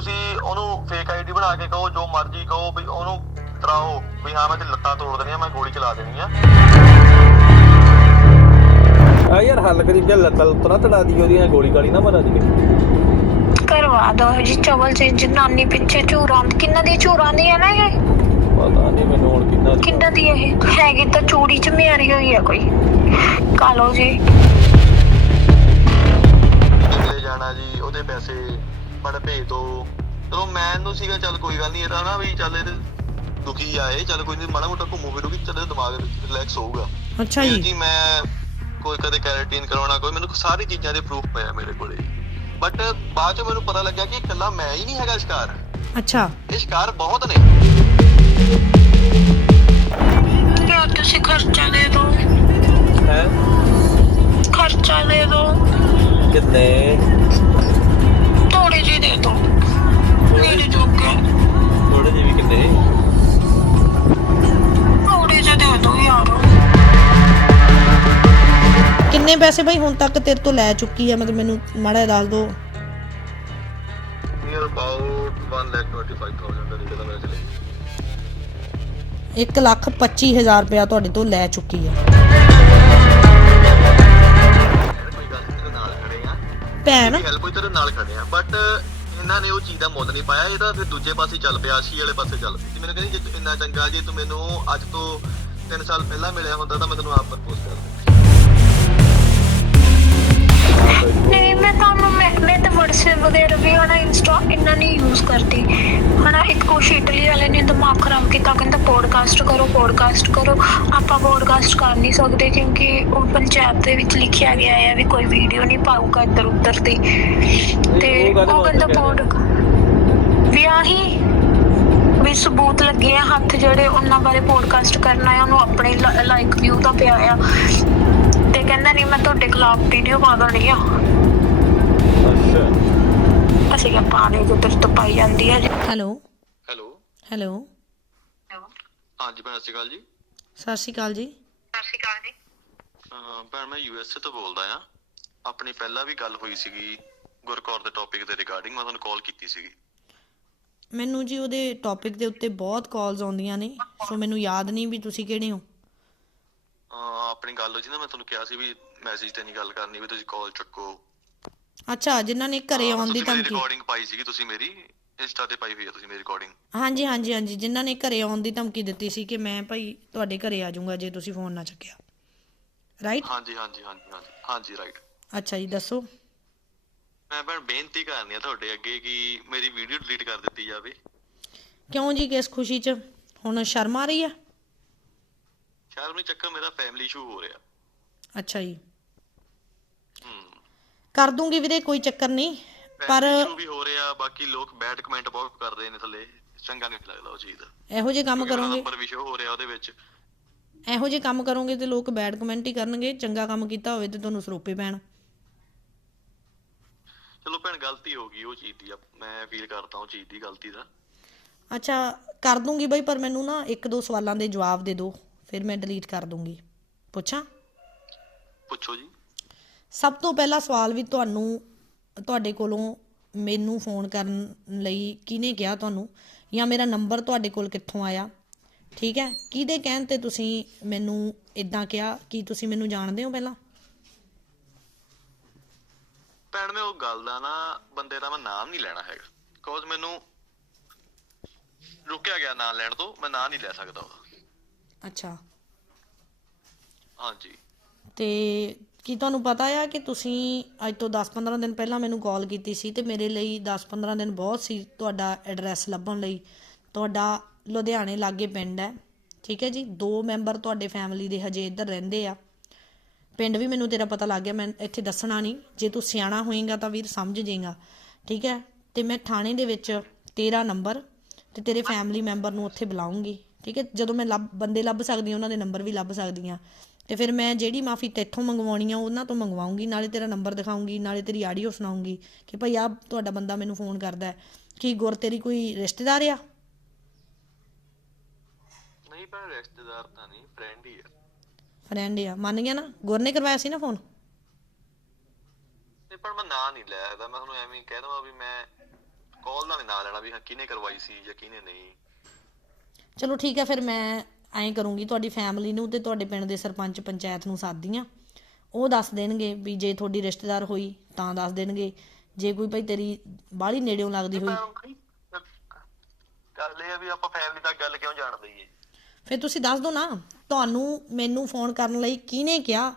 ਤੁਸੀਂ ਉਹਨੂੰ fake ID ਬਣਾ ਕੇ ਕਹੋ ਜੋ ਮਰਜ਼ੀ ਕਹੋ ਵੀ ਉਹਨੂੰ ਤਰਾਓ ਵੀ ਹਾਂ ਮੈਂ ਤੇ ਲੱਤਾਂ ਤੋੜ ਦੇਣੀਆਂ ਮੈਂ ਗੋਲੀ ਚਲਾ ਦੇਣੀ ਆ ਆ ਯਾਰ ਹੱਲ ਕਰੀ ਜੇ ਲੱਤਾਂ ਲੁੱਤਾਂ ਤੜਾ ਦੀ ਉਹਦੀਆਂ ਗੋਲੀ ਗਾਲੀ ਨਾ ਮਾਰਾ ਦੀ। ਕਰਵਾ ਦੋ ਜੀ ਚਵਲ ਚ ਜਨਾਨੀ ਪਿੱਛੇ ਝੂਰਾਂ ਕਿੰਨਾ ਦੀ ਝੂਰਾਂ ਦੀ ਹੈ ਨਾ ਇਹ? ਪਤਾ ਨਹੀਂ ਮੈਨੂੰ ਹੁਣ ਕਿੰਨਾ ਕਿੰਨਾ ਦੀ ਇਹ? ਹੈਗੀ ਤਾਂ ਚੂੜੀ ਚ ਮਿਆਰੀ ਹੋਈ ਹੈ ਕੋਈ। ਕਾਲੋ ਜੀ। ਜਾਣਾ ਜੀ ਉਹਦੇ ਪੈਸੇ ਫੜ ਭੇਜ ਦੋ। ਚਲੋ ਮੈਂ ਨੂੰ ਸੀਗਾ ਚੱਲ ਕੋਈ ਗੱਲ ਨਹੀਂ ਇਹਦਾ ਨਾ ਵੀ ਚੱਲ ਇਹਦੇ ਦੁਖੀ ਆਏ ਚੱਲ ਕੋਈ ਨਹੀਂ ਮਾੜਾ ਮੋਟਾ ਘੁੰਮੂ ਫਿਰੂਗੀ ਚੱਲ ਇਹਦਾ ਦਿਮਾਗ ਰਿਲੈਕਸ ਹੋਊਗਾ। ਅੱਛਾ ਫਿਰ ਜੀ। ਜੀ ਮੈਂ ਕੋਈ ਕਦੇ ਕੈਰੇਟਿਨ ਕਰਾਉਣਾ ਕੋਈ ਮੈਨੂੰ ਸਾਰੀ ਚੀਜ਼ਾਂ ਦੇ ਪ੍ਰੂਫ ਪਿਆ ਮੇਰੇ ਕੋਲੇ। ਬਟ ਬਾਅਦ ਚ ਮੈਨੂੰ ਪਤਾ ਲੱਗਿਆ ਕਿ ਇਕੱਲਾ ਮੈਂ ਹੀ ਨਹੀਂ ਹੈਗਾ ਸ਼ਿਕਾਰ। ਅੱਛਾ। ਇਹ ਸ਼ਿਕਾਰ ਬਹੁਤ ਨੇ। ਯਾਰ ਤੁਸੀਂ ਖਰਚਾ ਦੇ ਦੋ। ਹੈ? ਖਰਚਾ ਦੇ ਦੋ। ਕਿੰਨੇ? ਥੋੜੀ ਜੀ ਦੇ ਦੋ ਮੇਰੇ ਜੋਗੇ। ਥੋੜੇ ਜਿਹੇ ਵੀ ਕਿੰਨੇ ਥੋੜੀ ਜੀ ਦੇ ਦੋ ਯਾਰ। ਕਿੰਨੇ ਪੈਸੇ ਬਈ ਹੁਣ ਤੱਕ ਤੇਰੇ ਤੋਂ ਲੈ ਚੁੱਕੀ ਆ? ਮਤਲਬ ਮੈਨੂੰ ਮਾੜਾ ਜਿਹਾ ਦੱਸ ਦੋ। ਨੀਅਰ ਅਬਾਊਟ 125000 ਦਾ ਨਿਕਲਦਾ ਮੇਰੇ ਚਲੇ 1 ਲੱਖ 25 ਹਜ਼ਾਰ ਰੁਪਇਆ ਤੁਹਾਡੇ ਤੋਂ ਲੈ ਚੁੱਕੀ ਆ। ਭੈਣ। ਹੈਲਪ ਕੋਈ ਤੇਰੇ ਨਾਲ ਖੜੇ ਆ। ਬਟ ਇਹਨਾਂ ਨੇ ਉਹ ਚੀਜ਼ ਦਾ ਮੁੱਲ ਨਹੀਂ ਪਾਇਆ। ਇਹ ਤਾਂ ਫਿਰ ਦੂਜੇ ਪਾਸੇ ਚੱਲ ਪਿਆ ਆਸ਼ੀ ਵਾਲੇ ਪਾਸੇ ਚੱਲ ਪਿਆ। ਮੈਨੂੰ ਕਹਿੰਦੀ ਜੇ ਤੂੰ ਇੰਨਾ ਚੰਗਾ ਜੇ ਤੂੰ ਮੈਨੂੰ ਅੱਜ ਤੋਂ 3 ਸਾਲ ਪਹਿਲਾਂ ਮਿਲਿਆ ਹੁੰਦਾ ਤਾਂ ਮੈਂ ਤੈਨੂੰ ਆਪ ਪ੍ਰਪੋਜ਼ ਕਰ ਦਿੰਦਾ ਨਹੀਂ ਮੈਂ ਤੁਹਾਨੂੰ ਮੈਂ WhatsApp ਵਗੈਰਾ ਵੀ ਹਨਾ ਇੰਸਟਾ ਇੰਨਾ ਨਹੀਂ ਯੂਜ਼ ਕਰਦੀ। ਹਨਾ ਇੱਕ ਕੁਛ ਇਟਲੀ ਵਾਲੇ ਨੇ ਦਿਮਾਗ ਖਰਾਬ ਕੀਤਾ ਕਹਿੰਦਾ ਪੋਡਕਾਸਟ ਕਰੋ ਪੋਡਕਾਸਟ ਕਰੋ। ਆਪਾਂ ਪੋਡਕਾਸਟ ਕਰ ਨਹੀਂ ਸਕਦੇ ਕਿਉਂਕਿ ਉਹ ਪੰਚਾਇਤ ਦੇ ਵਿੱਚ ਲਿਖਿਆ ਗਿਆ ਹੈ ਵੀ ਕੋਈ ਵੀਡੀਓ ਨਹੀਂ ਪਾਊਗਾ ਇੱਧਰ ਉੱਧਰ ਦੀ ਤੇ ਉਹ ਕਾਹਦੇ ਉਹ ਕਹਿੰਦਾ ਵਾਸਤੇ ਪੋਡ ਵਿਆਹੀ ਵੀ ਸਬੂਤ ਲੱਗੇ ਆ ਹੱਥ ਜਿਹੜੇ ਉਹਨਾਂ ਬਾਰੇ ਪੋਡਕਾਸਟ ਕਰਨਾ ਹੈ ਉਹਨੂੰ ਆਪਣੇ ਲਾਈਕ ਵਿਊ ਤਾਂ ਪਿਆ ਆ। ਤੇ ਕਹਿੰਦਾ ਨਹੀਂ ਮੈਂ ਤੁਹਾਡੇ ਖਿਲਾਫ ਵੀਡੀਓ ਪਾ ਦੇਣੀ ਆ। ਅੱਛਾ ਅਸੀਂ ਕਿਹਾ ਪਾ ਦੇ ਜੋ ਤੇਰੇ ਤੋਂ ਪਾਈ ਜਾਂਦੀ ਆ ਹੈਲੋ। ਹੈਲੋ। ਹੈਲੋ। ਹਾਂਜੀ ਭੈਣ ਸਤਿ ਸ਼੍ਰੀ ਅਕਾਲ ਜੀ। ਸਤਿ ਸ਼੍ਰੀ ਅਕਾਲ ਜੀ। ਅਹ ਭੈਣ ਮੈਂ ਯੂਐਸਏ ਤੋਂ ਬੋਲਦਾ ਆ। ਆਪਣੀ ਪਹਿਲਾਂ ਵੀ ਗੱਲ ਹੋਈ ਸੀਗੀ ਗੁਰਕੌਰ ਦੇ ਟੌਪਿਕ ਦੇ ਰਿਗਾਰਡਿੰਗ ਮੈਂ ਤੁਹਾਨੂੰ ਕਾਲ ਕੀਤੀ ਸੀਗੀ। ਮੈਨੂੰ ਜੀ ਉਹਦੇ ਟੌਪਿਕ ਦੇ ਉੱਤੇ ਬਹੁਤ ਕਾਲਸ ਆਉਂਦੀਆਂ ਨੇ ਸੋ ਮੈਨੂੰ ਯਾਦ ਨਹੀਂ ਵੀ ਤੁਸੀਂ ਕਿਹੜੇ ਹੋ। ਅਹ ਆਪਣੀ ਗੱਲ ਹੋਈ ਸੀ ਨਾ ਮੈਂ ਤੁਹਾਨੂੰ ਕਿਹਾ ਸੀ ਵੀ ਮੈਸੇਜ ਤੇ ਨਹੀਂ ਗੱਲ ਕਰਨੀ ਵੀ ਤੁਸੀਂ ਕਾਲ ਚੱਕੋ। ਅੱਛਾ ਜਿਨ੍ਹਾਂ ਨੇ ਘਰੇ ਆਉਣ ਦੀ ਧਮਕੀ। ਰਿਕਾਰਡਿੰਗ ਪਾਈ ਸੀਗੀ ਤੁਸੀਂ ਮੇਰੀ ਇੰਸਟਾ ਤੇ ਪਾਈ ਹੋਈ ਹੈ ਤੁਸੀਂ ਮੇਰੀ ਰਿਕਾਰਡਿੰਗ ਹਾਂਜੀ ਹਾਂਜੀ ਹਾਂਜੀ ਜਿਨ੍ਹਾਂ ਨੇ ਘਰੇ ਆਉਣ ਦੀ ਧਮਕੀ ਦਿੱਤੀ ਸੀ ਕਿ ਮੈਂ ਭਾਈ ਤੁਹਾਡੇ ਘਰੇ ਆ ਜਾਊਂਗਾ ਜੇ ਤੁਸੀਂ ਫੋਨ ਨਾ ਚੱਕਿਆ। ਰਾਈਟ ਹਾਂਜੀ ਹਾਂਜੀ ਹਾਂਜੀ ਹਾਂਜੀ ਹਾਂਜੀ ਰਾਈਟ ਅੱਛਾ ਜੀ ਦੱਸੋ। ਮੈਂ ਭੈਣ ਬੇਨਤੀ ਕਰਨੀ ਆ ਤੁਹਾਡੇ ਅੱਗੇ ਕਿ ਮੇਰੀ ਵੀਡੀਓ ਡਿਲੀਟ ਕਰ ਦਿੱਤੀ ਜਾਵੇ। ਕਿਉਂ ਜੀ ਕਿਸ ਖੁਸ਼ੀ 'ਚ? ਹੁਣ ਸ਼ਰਮ ਆ ਰਹੀ ਆ? ਸ਼ਾਇਦ ਨਹੀਂ ਚੱਕਰ ਮੇਰਾ ਫੈਮਿਲੀ ਇਸ਼ੂ ਹੋ ਰਿਹਾ। ਅੱਛਾ ਜੀ। ਕਰ ਦੂੰਗੀ ਵੀਰੇ ਕੋਈ ਚੱਕਰ ਨਹੀਂ ਪਰ ਇਸ਼ੂ ਵੀ ਹੋ ਰਿਹਾ ਬਾਕੀ ਲੋਕ ਬੈਡ ਕਮੈਂਟ ਬਹੁਤ ਕਰਦੇ ਨੇ ਥੱਲੇ ਚੰਗਾ ਨਹੀਂ ਲੱਗਦਾ ਉਹ ਚੀਜ਼। ਦਾ ਇਹੋ ਜਿਹੇ ਕੰਮ ਕਰੋਗੇ। ਨੰਬਰ ਵੀ ਸ਼ੋ ਹੋ ਰਿਹਾ ਉਹਦੇ ਵਿੱਚ। ਇਹੋ ਜਿਹੇ ਕੰਮ ਕਰੋਗੇ ਤੇ ਲੋਕ ਬੈਡ ਕਮੈਂਟ ਹੀ ਕਰਨਗੇ ਚੰਗਾ ਕੰਮ ਕੀਤਾ ਹੋਵੇ ਤੇ ਤੁਹਾਨੂੰ ਸਰੋਪੇ ਪੈਣ। ਚਲੋ ਭੈਣ ਗਲਤੀ ਹੋ ਗਈ ਉਹ ਚੀਜ਼ ਦੀ ਮੈਂ ਫੀਲ ਕਰਦਾ ਉਹ ਚੀਜ਼ ਦੀ ਗਲਤੀ ਦਾ। ਅੱਛਾ ਕਰ ਦੂੰਗੀ ਬਈ ਪਰ ਮੈਨੂੰ ਨਾ ਇੱਕ ਦੋ ਸਵਾਲਾਂ ਦੇ ਜਵਾਬ ਦੇ ਦਿਓ ਫਿਰ ਮੈਂ ਡਿਲੀਟ ਕਰ ਦੂੰਗੀ। ਪੁੱਛਾਂ? ਪੁੱਛੋ ਜੀ। ਸਭ ਤੋਂ ਪਹਿਲਾ ਸਵਾਲ ਵੀ ਤੁਹਾਨੂੰ ਤੁਹਾਡੇ ਕੋਲੋਂ ਮੈਨੂੰ ਫੋਨ ਕਰਨ ਲਈ ਕਿਹਨੇ ਕਿਹਾ ਤੁਹਾਨੂੰ? ਜਾਂ ਮੇਰਾ ਨੰਬਰ ਤੁਹਾਡੇ ਕੋਲ ਕਿੱਥੋਂ ਆਇਆ? ਠੀਕ ਹੈ? ਕਿਹਦੇ ਕਹਿਣ ਤੇ ਤੁਸੀਂ ਮੈਨੂੰ ਇਦਾਂ ਕਿਹਾ ਕਿ ਤੁਸੀਂ ਮੈਨੂੰ ਜਾਣਦੇ ਹੋ ਪਹਿਲਾਂ? ਭੈਣ ਮੈਂ ਉਹ ਗੱਲ ਦਾ ਨਾ ਬੰਦੇ ਦਾ ਮੈਂ ਨਾਮ ਨਹੀਂ ਲੈਣਾ ਹੈਗਾ। ਬਿਕੋਜ਼ ਮੈਨੂੰ ਰੁਕਿਆ ਗਿਆ ਨਾਂ ਲੈਣ ਤੋਂ ਮੈਂ ਨਾਂ ਨਹੀਂ ਲੈ ਸਕਦਾ ਉਹਦਾ। ਅੱਛਾ। ਹਾਂਜੀ। ਤੇ ਕੀ ਤੁਹਾਨੂੰ ਪਤਾ ਆ ਕਿ ਤੁਸੀਂ ਅੱਜ ਤੋਂ 10-15 ਦਿਨ ਪਹਿਲਾਂ ਮੈਨੂੰ ਕਾਲ ਕੀਤੀ ਸੀ ਤੇ ਮੇਰੇ ਲਈ 10-15 ਦਿਨ ਬਹੁਤ ਸੀ ਤੁਹਾਡਾ ਐਡਰੈਸ ਲੱਭਣ ਲਈ। ਤੁਹਾਡਾ ਲੁਧਿਆਣੇ ਲਾਗੇ ਪਿੰਡ ਹੈ। ਠੀਕ ਹੈ ਜੀ? ਦੋ ਮੈਂਬਰ ਤੁਹਾਡੇ ਫੈਮਿਲੀ ਦੇ ਹਜੇ ਇੱਧਰ ਰਹਿੰਦੇ ਆ। ਪਿੰਡ ਵੀ ਮੈਨੂੰ ਤੇਰਾ ਪਤਾ ਲੱਗ ਗਿਆ, ਮੈਂ ਇੱਥੇ ਦੱਸਣਾ ਨਹੀਂ। ਜੇ ਤੂੰ ਸਿਆਣਾ ਹੋਏਗਾ ਤਾਂ ਵੀਰ ਸਮਝ ਜਾਏਗਾ ਠੀਕ ਹੈ? ਤੇ ਮੈਂ ਥਾਣੇ ਦੇ ਵਿੱਚ ਤੇਰਾ ਨੰਬਰ ਤੇ ਤੇਰੇ ਫੈਮਿਲੀ ਮੈਂਬਰ ਨੂੰ ਉੱਥੇ ਬੁਲਾਉਂਗੀ ਠੀਕ ਹੈ? ਜਦੋਂ ਮੈਂ ਲੱਭ, ਬੰਦੇ ਲੱਭ ਸਕਦੀ ਹਾਂ, ਉਹਨਾਂ ਦੇ ਨੰਬਰ ਵੀ ਲੱਭ ਸਕਦੀ ਹਾਂ। ਤੇ ਫਿਰ ਮੈਂ ਜਿਹੜੀ ਮਾਫੀ ਤੇਥੋਂ ਮੰਗਵਾਉਣੀ ਆ ਉਹਨਾਂ ਤੋਂ ਮੰਗਵਾਉਂਗੀ ਨਾਲੇ ਤੇਰਾ ਨੰਬਰ ਦਿਖਾਉਂਗੀ ਨਾਲੇ ਤੇਰੀ ਆਡੀਓ ਸੁਣਾਉਂਗੀ ਕਿ ਭਾਈ ਆ ਤੁਹਾਡਾ ਬੰਦਾ ਮੈਨੂੰ ਫੋਨ ਕਰਦਾ ਕੀ ਗੁਰ ਤੇਰੀ ਕੋਈ ਰਿਸ਼ਤੇਦਾਰ ਆ? ਨਹੀਂ ਭੈਣ ਰਿਸ਼ਤੇਦਾਰ ਤਾਂ ਨਹੀਂ ਫਰੈਂਡ ਹੀ ਆ। ਫਰੈਂਡ ਆ ਮੰਨ ਗਿਆ ਨਾ? ਗੁਰ ਨੇ ਕਰਵਾਇਆ ਸੀ ਨਾ ਫੋਨ? ਨਹੀਂ ਪਰ ਮੈਂ ਨਾਂ ਨਹੀਂ ਲੈ ਸਕਦਾ। ਮੈਂ ਤੁਹਾਨੂੰ ਐਵੇਂ ਕਹਿ ਦਵਾਂ ਵੀ ਮੈਂ ਕਾਲ ਦਾ ਨੀ ਨਾਂ ਲੈਣਾ ਵੀ ਹਾਂ ਕਿਹਨੇ ਕਰਵਾਈ ਸੀ ਜਾਂ ਕਿਹਨੇ ਨਹੀਂ। ਚਲੋ ਠੀਕ ਹੈ ਫਿਰ ਮੈਂ ਐਂ ਕਰੂੰਗੀ ਤੁਹਾਡੀ ਫੈਮਿਲੀ ਨੂੰ ਤੇ ਤੁਹਾਡੇ ਪਿੰਡ ਦੇ ਸਰਪੰਚ ਪੰਚਾਇਤ ਨੂੰ ਸੱਦਦੀ ਆ ਉਹ ਦੱਸ ਦੇਣਗੇ ਵੀ ਜੇ ਤੁਹਾਡੀ ਰਿਸ਼ਤੇਦਾਰ ਹੋਈ ਤਾਂ ਦੱਸ ਦੇਣਗੇ। ਜੇ ਕੋਈ ਭਾਈ ਤੇਰੀ ਬਾਹਲੀ ਨੇੜਿਓਂ ਲੱਗਦੀ ਹੋਈ। ਗੱਲ ਇਹ ਆ ਵੀ ਆਪਾਂ ਫੈਮਿਲੀ ਤੱਕ ਗੱਲ ਕਿਉਂ ਜਾਣ ਦਈਏ? ਫਿਰ ਤੁਸੀਂ ਦੱਸ ਦਿਓ ਨਾ ਤੁਹਾਨੂੰ ਮੈਨੂੰ ਫੋਨ ਕਰਨ ਲਈ ਕਿਹਨੇ ਕਿਹਾ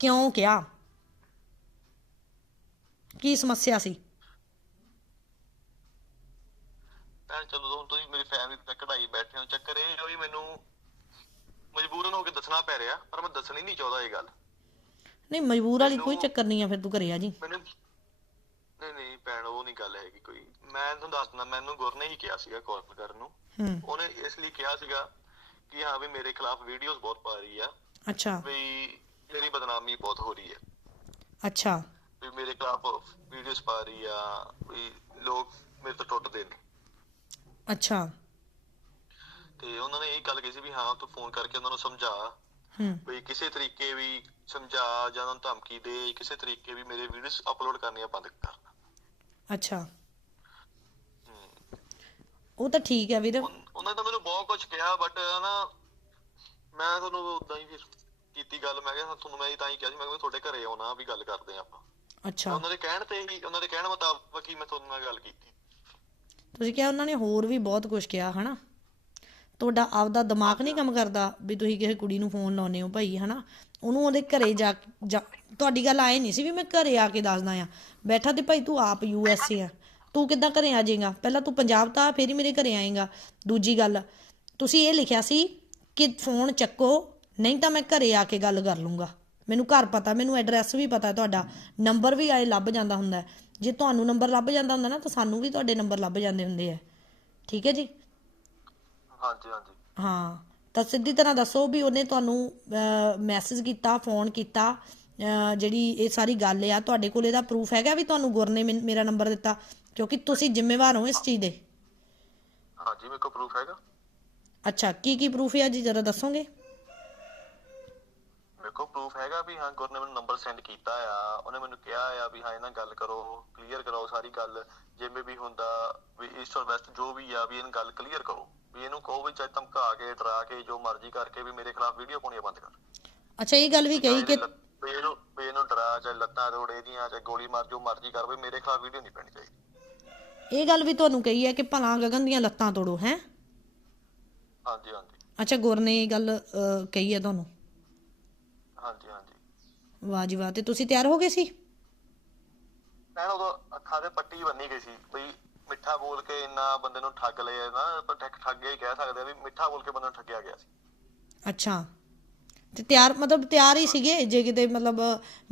ਕਿਉਂ ਕਿਹਾ? ਕੀ ਸਮੱਸਿਆ ਸੀ? ਚਲੋ ਤੁਸੀਂ ਮੇਰੀ ਫੈਮਿਲੀ ਤੱਕ ਕਢਾਈ ਬੈਠੇ ਹੋ ਚੱਕਰ ਇਹ ਆ ਵੀ ਮੈਨੂੰ ਮਜਬੂਰਨ ਹੋ ਕੇ ਦੱਸਣਾ ਪੈ ਰਿਹਾ ਪਰ ਮੈਂ ਦੱਸਣੀ ਨਹੀਂ ਚਾਹੁੰਦਾ ਇਹ ਗੱਲ। ਨਹੀਂ ਮਜਬੂਰ ਵਾਲੀ ਕੋਈ ਚੱਕਰ ਨਹੀਂ ਆ ਫਿਰ ਤੂੰ ਘਰੇ ਆ ਜੀ। ਮੈਨੂੰ ਨਹੀਂ ਨਹੀਂ ਭੈਣ ਉਹ ਨਹੀਂ ਗੱਲ ਹੈਗੀ ਕੋਈ। ਮੈਂ ਤੁਹਾਨੂੰ ਦੱਸਦਾ ਮੈਨੂੰ ਗੁਰ ਨੇ ਹੀ ਕਿਹਾ ਸੀਗਾ ਕਾਲ ਕਰਨ ਨੂੰ। ਹੂੰ। ਉਹਨੇ ਇਸ ਲਈ ਕਿਹਾ ਸੀਗਾ ਕਿ ਹਾਂ ਵੀ ਮੇਰੇ ਖਿਲਾਫ ਵੀਡੀਓਜ਼ ਬਹੁਤ ਪਾ ਰਹੀ ਆ। ਅੱਛਾ। ਵੀ ਮੇਰੀ ਬਦਨਾਮੀ ਬਹੁਤ ਹੋ ਰਹੀ ਹੈ। ਅੱਛਾ। ਵੀ ਮੇਰੇ ਖਿਲਾਫ ਵੀਡੀਓਜ਼ ਪਾ ਰਹੀ ਆ ਵੀ ਲੋਕ ਮੇਰੇ ਤੋਂ ਟੁੱਟਦੇ ਨੇ। ਅੱਛਾ। ਤੇ ਉਹਨਾਂ ਨੇ ਇਹ ਗੱਲ ਕਹੀ ਸੀ ਵੀ ਹਾਂ ਤੂੰ ਫੋਨ ਕਰਕੇ ਉਹਨਾਂ ਨੂੰ ਸਮਝਾ। ਵੀ ਕਿਸੇ ਤਰੀਕੇ ਵੀ ਸਮਝਾ ਜਾਂ ਉਹਨਾਂ ਨੂੰ ਧਮਕੀ ਦੇ ਕਿਸੇ ਤਰੀਕੇ ਵੀ ਮੇਰੇ ਵੀਡੀਓਜ਼ ਅਪਲੋਡ ਕਰਨੀਆਂ ਬੰਦ ਕਰ। ਅੱਛਾ। ਉਹ ਤਾਂ ਠੀਕ ਹੈ ਵੀਰ। ਉਹਨਾਂ ਨੇ ਤਾਂ ਮੈਨੂੰ ਬਹੁਤ ਕੁਝ ਕਿਹਾ ਬਟ ਨਾ ਮੈਂ ਤੁਹਾਨੂੰ ਉਦਾਂ ਹੀ ਫਿਰ ਕੀਤੀ ਗੱਲ ਮੈਂ ਕਿਹਾ ਤੁਹਾਨੂੰ ਮੈਂ ਤਾਂ ਹੀ ਕਿਹਾ ਸੀ ਮੈਂ ਕਿਹਾ ਤੁਹਾਡੇ ਘਰੇ ਆਉਣਾ ਵੀ ਗੱਲ ਕਰਦੇ ਆਪਾਂ। ਅੱਛਾ। ਉਹਨਾਂ ਦੇ ਕਹਿਣ ਤੇ ਹੀ ਉਹਨਾਂ ਦੇ ਕਹਿਣ ਮੁਤਾਬਕ ਹੀ ਮੈਂ ਤੁਹਾਡੇ ਨਾਲ ਗੱਲ ਕੀਤੀ। ਤੁਸੀਂ ਕਿਹਾ ਉਹਨਾਂ ਨੇ ਹੋਰ ਵੀ ਬਹੁਤ ਕੁਝ ਕਿਹਾ ਹਨਾ? ਤੁਹਾਡਾ ਆਪਦਾ ਦਿਮਾਗ ਨਹੀਂ ਕੰਮ ਕਰਦਾ ਵੀ ਤੁਸੀਂ ਕਿਸੇ ਕੁੜੀ ਨੂੰ ਫੋਨ ਲਾਉਨੇ ਹੋ ਭਾਈ ਹਨਾ? ਉਹਨੂੰ ਉਹਦੇ ਘਰੇ ਜਾ ਜਾ- ਤੁਹਾਡੀ ਗੱਲ ਆਏ ਨਹੀਂ ਸੀ ਵੀ ਮੈਂ ਘਰੇ ਆ ਕੇ ਦੱਸਦਾ ਆ ਬੈਠਾ ਤੇ ਭਾਈ ਤੂੰ ਆਪ ਯੂ ਐਸ ਏ ਆ। ਤੂੰ ਕਿੱਦਾਂ ਘਰੇ ਆ ਜਾਏਗਾ? ਪਹਿਲਾਂ ਤੂੰ ਪੰਜਾਬ ਤਾਂ ਆ, ਫੇਰ ਹੀ ਮੇਰੇ ਘਰੇ ਆਏਗਾ। ਦੂਜੀ ਗੱਲ ਤੁਸੀਂ ਇਹ ਲਿਖਿਆ ਸੀ ਕਿ ਫੋਨ ਚੱਕੋ ਨਹੀਂ ਤਾਂ ਮੈਂ ਘਰੇ ਆ ਕੇ ਗੱਲ ਕਰ ਲੂੰਗਾ। ਮੈਨੂੰ ਘਰ ਪਤਾ ਮੈਨੂੰ ਐਡਰੈਸ ਵੀ ਪਤਾ ਤੁਹਾਡਾ। ਨੰਬਰ ਵੀ ਆਏ ਲੱਭ ਜਾਂਦਾ ਹੁੰਦਾ। ਜੇ ਤੁਹਾਨੂੰ ਨੰਬਰ ਲੱਭ ਜਾਂਦਾ ਹੁੰਦਾ ਨਾ ਤਾਂ ਸਾਨੂੰ ਵੀ ਤੁਹਾਡੇ ਨੰਬਰ ਲੱਭ ਜਾਂਦੇ ਹੁੰਦੇ ਆ। ਠੀਕ ਹੈ ਜੀ? ਹਾਂਜੀ ਹਾਂਜੀ। ਹਾਂ। ਤਾਂ ਸਿੱਧੀ ਤਰ੍ਹਾਂ ਦੱਸੋ ਵੀ ਉਹਨੇ ਤੁਹਾਨੂੰ ਮੈਸੇਜ ਕੀਤਾ ਫੋਨ ਕੀਤਾ ਜਿਹੜੀ ਇਹ ਸਾਰੀ ਗੱਲ ਆ ਤੁਹਾਡੇ ਕੋਲ ਇਹਦਾ ਪ੍ਰੂਫ ਹੈਗਾ ਵੀ ਤੁਹਾਨੂੰ ਗੁਰ ਨੇ ਮੇਰਾ ਨੰਬਰ ਦਿੱਤਾ? ਕਿਉਂਕਿ ਤੁਸੀਂ ਜ਼ਿੰਮੇਵਾਰ ਹੋ ਇਸ ਚੀਜ਼ ਦੇ। ਹਾਂਜੀ ਮੇਰੇ ਕੋਲ ਪ੍ਰੂਫ ਹੈਗਾ। ਅੱਛਾ ਕੀ ਕੀ ਪ੍ਰੂਫ ਹੈ ਜੀ? ਜਰਾ ਦੱਸੋਗੇ? ਮੇਰੇ ਕੋਲ ਪ੍ਰੂਫ ਹੈਗਾ ਵੀ ਹਾਂ ਗੁਰ ਨੇ ਮੈਨੂੰ ਨੰਬਰ ਸੈਂਡ ਕੀਤਾ ਆ। ਉਹਨੇ ਮੈਨੂੰ ਕਿਹਾ ਆ ਵੀ ਹਾਂ ਇਹਨਾਂ ਗੱਲ ਕਰੋ ਕਲੀਅਰ ਕਰੋ ਸਾਰੀ ਗੱਲ। ਜਿਵੇਂ ਵੀ ਹੁੰਦਾ ਵੀ ਈਸਟ ਔਰ ਵੈਸਟ ਜੋ ਵੀ ਆ ਵੀ ਇਹਨੂੰ ਗੱਲ ਕਲੀਅਰ ਕਰੋ। ਵੀ ਇਹਨੂੰ ਕਹੋ ਵੀ ਚਾਹੇ ਧਮਕਾ ਕੇ ਡਰਾ ਕੇ ਜੋ ਮਰਜ਼ੀ ਕਰਕੇ ਵੀ ਮੇਰੇ ਖਿਲਾਫ ਵੀਡੀਓ ਪਾਉਣੀਆਂ ਬੰਦ ਕਰ। ਅੱਛਾ ਇਹ ਗੱਲ ਵੀ ਕਹੀ ਕਿ ਵੀ ਇਹਨੂੰ ਵੀ ਇਹਨੂੰ ਡਰਾ ਚਾਹੇ ਲੱਤਾਂ ਤੋੜ ਇਹਦੀਆਂ ਚਾਹੇ ਗੋਲੀ ਮਾਰ ਜੋ ਮਰਜ਼ੀ ਕਰ ਵੀ ਮੇਰੇ ਖਿਲਾਫ ਵੀਡੀਓ ਨਹੀਂ ਪੈਣੀ ਚਾਹੀਦੀ। ਇਹ ਗੱਲ ਵੀ ਤੁਹਾਨੂੰ ਕਹੀ ਹੈ ਕਿ ਭਲਾ ਗਗਨ ਦੀਆਂ ਲੱਤਾਂ ਤੋੜੋ ਹੈ? ਹਾਂਜੀ ਹਾਂਜੀ। ਅੱਛਾ ਗੁਰ ਨੇ ਇਹ ਗੱਲ ਅਹ, ਕਹੀ ਹੈ ਤੁਹਾਨੂੰ? ਹਾਂਜੀ ਹਾਂਜੀ। ਵਾਹ ਜੀ ਵਾਹ ਤੇ ਤੁਸੀਂ ਤਿਆਰ ਹੋ ਗਏ ਸੀ? ਮੈਂ ਉਦੋਂ ਅੱਖਾਂ ਤੇ ਪੱਟੀ ਬੰਨੀ ਗਈ ਸੀ ਬਈ ਮਿੱਠਾ ਬੋਲ ਕੇ ਇੰਨਾ ਬੰਦੇ ਨੂੰ ਠੱਗ ਲਿਆ ਨਾ ਪਰ ਠੱਗ ਠੱਗਿਆ ਹੀ ਕਹਿ ਸਕਦੇ ਆ ਵੀ ਮਿੱਠਾ ਬੋਲ ਕੇ ਬੰਦੇ ਨੂੰ ਠੱਗਿਆ ਗਿਆ ਸੀ। ਅੱਛਾ। ਤੇ ਤਿਆਰ ਮਤਲਬ ਤਿਆਰ ਹੀ ਸੀਗੇ? ਜੇ ਕਿਤੇ ਮਤਲਬ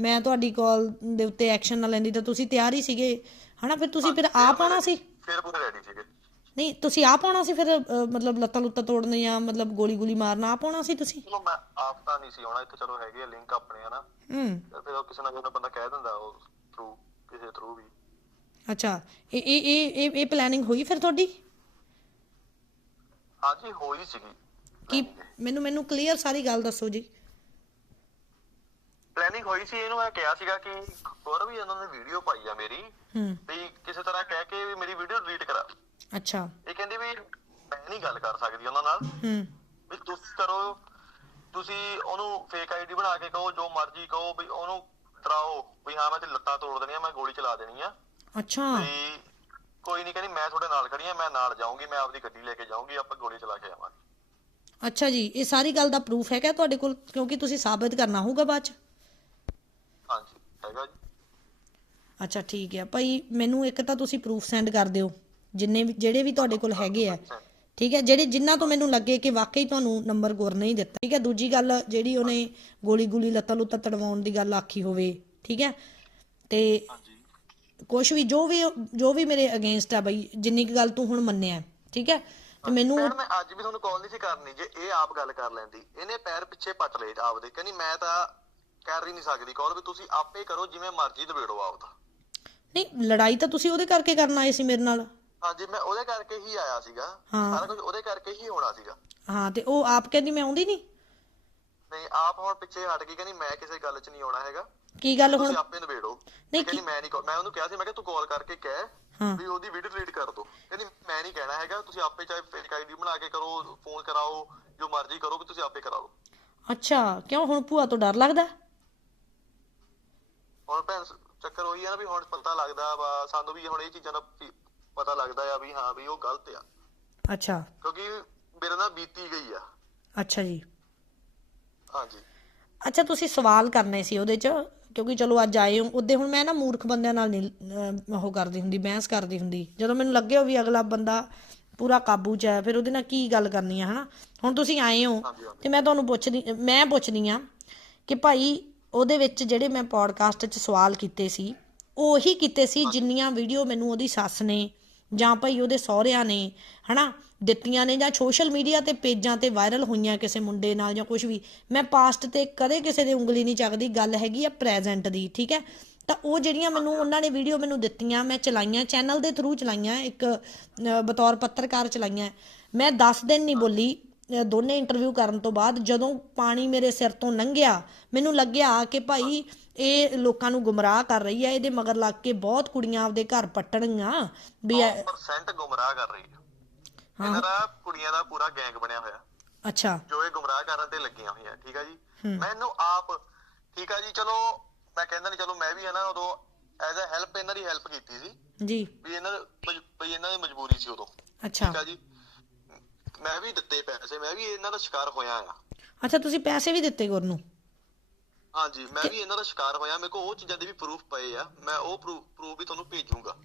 ਮੈਂ ਤੁਹਾਡੀ ਕਾਲ ਦੇ ਉੱਤੇ ਐਕਸ਼ਨ ਨਾ ਲੈਂਦੀ ਤਾਂ ਤੁਸੀਂ ਤਿਆਰ ਹੀ ਸੀਗੇ? ਹਨਾ ਫਿਰ ਤੁਸੀਂ ਫਿਰ ਆਪ ਆਉਣਾ ਸੀ? ਫਿਰ ਪੂਰੇ ਰੈਡੀ ਸੀਗੇ। ਨਹੀਂ ਤੁਸੀਂ ਆਪ ਆਉਣਾ ਸੀ ਫਿਰ ਮਤਲਬ ਲੱਤਾਂ ਲੁੱਤਾਂ ਤੋੜਨ ਜਾਂ ਮਤਲਬ ਗੋਲੀ ਗੋਲੀ ਮਾਰਨਾ ਆਪ ਆਉਣਾ ਸੀ ਤੁਸੀਂ? ਚਲੋ ਮੈਂ ਆਪ ਤਾਂ ਨਹੀਂ ਸੀ ਆਉਣਾ ਇੱਥੇ ਚਲੋ ਹੈਗੇ ਆ ਲਿੰਕ ਆਪਣੇ ਹਨਾ ਹੂੰ। ਫਿਰ ਉਹ ਕਿਸੇ ਨਾ ਕਿਸੇ ਬੰਦਾ ਕਹਿ ਦਿੰਦਾ ਉਹ ਥਰੂ ਕਿਸੇ ਥਰੂ ਵੀ। ਅੱਛਾ ਇਹ ਇਹ ਇਹ ਇਹ- ਪਲੈਨਿੰਗ ਹੋਈ ਫਿਰ ਤੁਹਾਡੀ? ਹਾਂਜੀ ਹੋਈ ਸੀਗੀ। ਕੀ ਮੈਨੂੰ ਮੈਨੂੰ ਕਲੀਅਰ ਸਾਰੀ ਗੱਲ ਦੱਸੋ ਜੀ। ਪਲੈਨਿੰਗ ਹੋਈ ਸੀ ਇਹਨੂੰ ਮੈਂ ਕਿਹਾ ਸੀਗਾ ਕਿ ਹੋਰ ਵੀ ਇਹਨਾਂ ਨੇ ਵੀਡੀਓ ਪਾਈ ਆ ਮੇਰੀ ਵੀ ਕਿਸੇ ਤਰ੍ਹਾਂ ਕਹਿ ਕੇ ਵੀ ਮੇਰੀ ਵੀਡੀਓ ਡਿਲੀਟ ਕਰਾ। ਅੱਛਾ। ਇਹ ਕਹਿੰਦੀ ਵੀ ਮੈਂ ਨਹੀਂ ਗੱਲ ਕਰ ਸਕਦੀ ਉਹਨਾਂ ਨਾਲ। ਹੂੰ। ਵੀ ਤੁਸੀਂ ਕਰੋ ਤੁਸੀਂ ਉਹਨੂੰ ਫੇਕ ਆਈਡੀ ਬਣਾ ਕੇ ਕਹੋ ਜੋ ਮਰਜ਼ੀ ਕਹੋ ਵੀ ਉਹਨੂੰ ਡਰਾਓ ਵੀ ਹਾਂ ਮੈਂ ਤੇ ਲੱਤਾਂ ਤੋੜ ਦੇਣੀਆਂ ਮੈਂ ਗੋਲੀ ਚਲਾ ਦੇਣੀ ਆ। ਅੱਛਾ। ਕੋਈ ਨਹੀਂ ਕਹਿੰਦੀ ਮੈਂ ਤੁਹਾਡੇ ਨਾਲ ਖੜੀ ਆ ਮੈਂ ਨਾਲ ਜਾਊਂਗੀ ਮੈਂ ਆਪਦੀ ਗੱਡੀ ਲੈ ਕੇ ਜਾਊਂਗੀ ਆਪਾਂ ਗੋਲੀ ਚਲਾ ਕੇ ਆਵਾਂਗੇ। ਅੱਛਾ ਜੀ ਇਹ ਸਾਰੀ ਗੱਲ ਦਾ ਪ੍ਰੂਫ ਹੈਗਾ ਤੁਹਾਡੇ ਕੋਲ? ਕਿਉਂਕਿ ਤੁਸੀਂ ਸਾਬਿਤ ਕਰਨਾ ਹੋਊਗਾ ਬਾਅਦ ਚ। ਹਾਂਜੀ ਹੈਗਾ ਜੀ। ਅੱਛਾ ਠੀਕ ਹੈ ਭਾਈ ਮੈਨੂੰ ਇੱਕ ਤਾਂ ਤੁਸੀਂ ਪ੍ਰੂਫ ਸੈਂਡ ਕਰ ਦਿਓ ਜਿੰਨੇ ਵੀ ਜਿਹੜੇ ਵੀ ਤੁਹਾਡੇ ਕੋਲ ਹੈਗੇ ਆ। ਠੀਕ ਹੈ ਜਿਹੜੇ ਜਿਨ੍ਹਾਂ ਤੋਂ ਮੈਨੂੰ ਲੱਗੇ ਕਿ ਵਾਕਈ ਤੁਹਾਨੂੰ ਨੰਬਰ ਗੁਰ ਨਹੀਂ ਦਿੱਤਾ। ਠੀਕ ਹੈ ਦੂਜੀ ਗੱਲ ਜਿਹੜੀ ਉਹਨੇ ਗੋਲੀ ਗੋਲੀ ਲੱਤਾਂ ਲੁੱਤਾਂ ਤੜਵਾਉਣ ਦੀ ਗੱਲ ਆਖੀ ਹੋਵੇ। ਠੀਕ ਹੈ ਤੇ ਕੁਝ ਵੀ ਜੋ ਵੀ ਜੋ ਵੀ ਮੇਰੇ ਅਗੇਂਸਟ ਆ ਬਈ ਜਿੰਨੀ ਕੁ ਗੱਲ ਤੂੰ ਹੁਣ ਮੰਨਿਆ ਠੀਕ ਹੈ? ਤੇ ਮੈਨੂੰ ਮੈਂ ਅੱਜ ਵੀ ਤੁਹਾਨੂੰ ਕਾਲ ਨਹੀਂ ਸੀ ਕਰਨੀ ਜੇ ਇਹ ਆਪ ਗੱਲ ਕਰ ਲੈਂਦੀ ਇਹਨੇ ਪੈਰ ਪਿੱਛੇ ਪੱਟ ਲਏ ਆਪਦੇ ਕਹਿੰਦੀ ਮੈਂ ਤਾਂ ਕਰ ਹੀ ਨਹੀਂ ਸਕਦੀ ਕਾਲ ਵੀ ਤੁਸੀਂ ਆਪੇ ਕਰੋ ਜਿਵੇਂ ਮਰਜ਼ੀ ਦਵੇੜੋ ਆਪਦਾ। ਨਹੀਂ ਲੜਾਈ ਤਾਂ ਤੁਸੀਂ ਉਹਦੇ ਕਰਕੇ ਕਰਨ ਆਏ ਸੀ ਮੇਰੇ ਨਾਲ। ਹਾਂਜੀ ਮੈਂ ਉਹਦੇ ਕਰਕੇ ਹੀ ਆਇਆ ਸੀਗਾ। ਸਾਰਾ ਕੁਝ ਉਹਦੇ ਕਰਕੇ ਹੀ ਹੋਣਾ ਸੀਗਾ। ਹਾਂ ਤੇ ਉਹ ਆਪ ਕਹਿੰਦੀ ਮੈਂ ਆਉਂਦੀ ਨਹੀਂ? ਨਹੀਂ ਆਪ ਹੁਣ ਪਿੱਛੇ ਹਟ ਗਈ ਕਹਿੰਦੀ ਮੈਂ ਕਿਸੇ ਗੱਲ 'ਚ ਨਹੀਂ ਆਉਣਾ ਹੈਗਾ। ਕੀ ਗੱਲ ਹੁਣ? ਤੁਸੀਂ ਆਪੇ ਨਿਬੇੜੋ। ਨਹੀਂ, ਕਹਿੰਦੀ ਮੈਂ ਨਹੀਂ ਮੈਂ ਉਹਨੂੰ ਕਿਹਾ ਸੀ ਮੈਂ ਕਿਹਾ ਤੂੰ ਕਾਲ ਕਰਕੇ ਕਹਿ ਹਾਂ। ਵੀ ਉਹਦੀ ਵੀਡੀਓ ਡਿਲੀਟ ਕਰ ਦੋ। ਕਹਿੰਦੀ ਮੈਂ ਨਹੀਂ ਕਹਿਣਾ ਹੈਗਾ ਤੁਸੀਂ ਆਪੇ ਚਾਹੇ ਫੇਕ ਆਈਡੀ ਬਣਾ ਕੇ ਕਰੋ ਫੋਨ ਕਰਾਓ ਜੋ ਮਰਜ਼ੀ ਕਰੋ ਵੀ ਤੁਸੀਂ ਆਪੇ ਕਰਾ ਲਓ ਅੱਛਾ ਕਿਉਂ ਹੁਣ ਭੂਆ ਤੋਂ ਡਰ ਲੱਗਦਾ? ਹੁਣ ਭੈਣ ਚੱਕਰ ਉਹੀ ਆ ਨਾ ਵੀ ਹੁਣ ਪਤਾ ਲੱਗਦਾ ਵਾ ਸਾਨੂੰ ਵੀ ਹੁਣ ਇਹ ਚੀਜ਼ਾਂ ਦਾ ਪਤਾ ਲੱਗਦਾ ਆ ਵੀ ਹਾਂ ਵੀ ਉਹ ਗਲਤ ਆ। ਅੱਛਾ। ਕਿਉਂਕਿ ਮੇਰੇ ਨਾਲ ਬੀਤੀ ਗਈ ਆ। ਅੱਛਾ ਜੀ। ਹਾਂਜੀ। ਅੱਛਾ ਤੁਸੀਂ ਸਵਾਲ ਕਰਨੇ ਸੀ ਉਹਦੇ ਚ ਕਿਉਂਕਿ ਚਲੋ ਅੱਜ ਆਏ ਹੋ ਉਹਦੇ ਹੁਣ ਮੈਂ ਨਾ ਮੂਰਖ ਬੰਦਿਆਂ ਨਾਲ ਨਹੀਂ ਉਹ ਕਰਦੀ ਹੁੰਦੀ ਬਹਿਸ ਕਰਦੀ ਹੁੰਦੀ। ਜਦੋਂ ਮੈਨੂੰ ਲੱਗੇ ਵੀ ਅਗਲਾ ਬੰਦਾ ਪੂਰਾ ਕਾਬੂ 'ਚ ਹੈ ਫਿਰ ਉਹਦੇ ਨਾਲ ਕੀ ਗੱਲ ਕਰਨੀ ਆ ਹਨਾ? ਹੁਣ ਤੁਸੀਂ ਆਏ ਹੋ ਤੇ ਮੈਂ ਤੁਹਾਨੂੰ ਪੁੱਛਦੀ ਮੈਂ ਪੁੱਛਦੀ ਆ ਕਿ ਭਾਈ ਉਹਦੇ ਵਿੱਚ ਜਿਹੜੇ ਮੈਂ ਪੋਡਕਾਸਟ 'ਚ ਸਵਾਲ ਕੀਤੇ ਸੀ ਉਹੀ ਕੀਤੇ ਸੀ ਜਿੰਨੀਆਂ ਵੀਡੀਓ ਮੈਨੂੰ ਉਹਦੀ ਸੱਸ ਨੇ ਜਾਂ ਭਾਈ ਉਹਦੇ ਸਹੁਰਿਆਂ ਨੇ, ਹਨਾ, ਦਿੱਤੀਆਂ ਨੇ ਜਾਂ ਸੋਸ਼ਲ ਮੀਡੀਆ ਤੇ ਪੇਜਾਂ ਤੇ ਵਾਇਰਲ ਹੋਈਆਂ ਕਿਸੇ ਮੁੰਡੇ ਨਾਲ ਜਾਂ ਕੁਝ ਵੀ, ਮੈਂ ਪਾਸਟ ਤੇ ਕਦੇ ਕਿਸੇ ਦੀ ਉਂਗਲੀ ਨਹੀਂ ਚੱਕਦੀ, ਗੱਲ ਹੈਗੀ ਆ ਪ੍ਰੈਜ਼ੈਂਟ ਦੀ, ਠੀਕ ਹੈ? ਤਾਂ ਉਹ ਜਿਹੜੀਆਂ ਮੈਨੂੰ, ਉਹਨਾਂ ਨੇ ਵੀਡੀਓ ਮੈਨੂੰ ਦਿੱਤੀਆਂ, ਮੈਂ ਚਲਾਈਆਂ ਚੈਨਲ ਦੇ ਥਰੂ ਚਲਾਈਆਂ, ਇੱਕ ਬਤੌਰ ਪੱਤਰਕਾਰ ਚਲਾਈਆਂ, ਮੈਂ 10 ਦਿਨ ਨਹੀਂ ਬੋਲੀ ਦੋਨੇ ਇੰਟਰਵਿਊ ਕਰਨ ਤੋਂ ਬਾਅਦ ਜਦੋਂ ਪਾਣੀ ਮੇਰੇ ਸਿਰ ਤੋਂ ਲੰਘਿਆ ਮੈਨੂੰ ਲੱਗਿਆ ਕਿ ਭਾਈ ਇਹ ਲੋਕਾਂ ਨੂੰ ਗੁੰਮਰਾਹ ਕਰ ਰਹੀ ਹੈ ਇਹਦੇ ਮਗਰ ਲੱਗ ਕੇ ਬਹੁਤ ਕੁੜੀਆਂ ਆਪਦੇ ਘਰ ਪੱਟਣਗੀਆਂ ਵੀ ਇਹ- 100% ਗੁੰਮਰਾਹ ਕਰ ਰਹੀ ਹੈ। ਇਹਨਾਂ ਦਾ ਕੁੜੀਆਂ ਦਾ ਪੂਰਾ ਗੈਂਗ ਬਣਿਆ ਹੋਇਆ। ਅੱਛਾ। ਜੋ ਇਹ ਗੁੰਮਰਾਹ ਕਰਨ ਤੇ ਲੱਗੀਆਂ ਹੋਈਆਂ ਠੀਕ ਆ ਜੀ? ਮੈਨੂੰ ਆਪ ਠੀਕ ਆ ਜੀ ਚਲੋ ਮੈਂ ਕਹਿੰਦਾ ਨਹੀਂ ਚਲੋ ਮੈਂ ਵੀ ਹੈ ਨਾ ਉਦੋਂ ਐਜ਼ ਅ ਹੈਲਪ ਇਹਨਾਂ ਦੀ ਹੈਲਪ ਕੀਤੀ ਸੀ। ਜੀ। ਵੀ ਇਹਨਾਂ ਵੀ ਇਹਨਾਂ ਦੀ ਮਜਬੂਰੀ ਸੀ ਉਦੋਂ। ਅੱਛਾ। ਠੀਕ ਆ ਜੀ? ਮੈਂ ਵੀ ਦਿੱਤੇ ਪੈਸੇ ਮੈਂ ਵੀ ਇਹਨਾਂ ਦਾ ਸ਼ਿਕਾਰ ਹੋਇਆ ਆ ਅੱਛਾ ਤੁਸੀਂ ਪੈਸੇ ਵੀ ਦਿੱਤੇ ਗੁਰ ਨੂੰ? ਹਾਂਜੀ ਮੈਂ ਵੀ ਇਹਨਾਂ ਦਾ ਸ਼ਿਕਾਰ ਹੋਇਆ ਮੇਰੇ ਕੋਲ ਉਹ ਚੀਜ਼ਾਂ ਦੇ ਵੀ ਪ੍ਰੂਫ ਪਏ ਆ ਮੈਂ ਉਹ ਪ੍ਰੂਫ ਵੀ ਤੁਹਾਨੂੰ ਭੇਜੂੰਗਾ।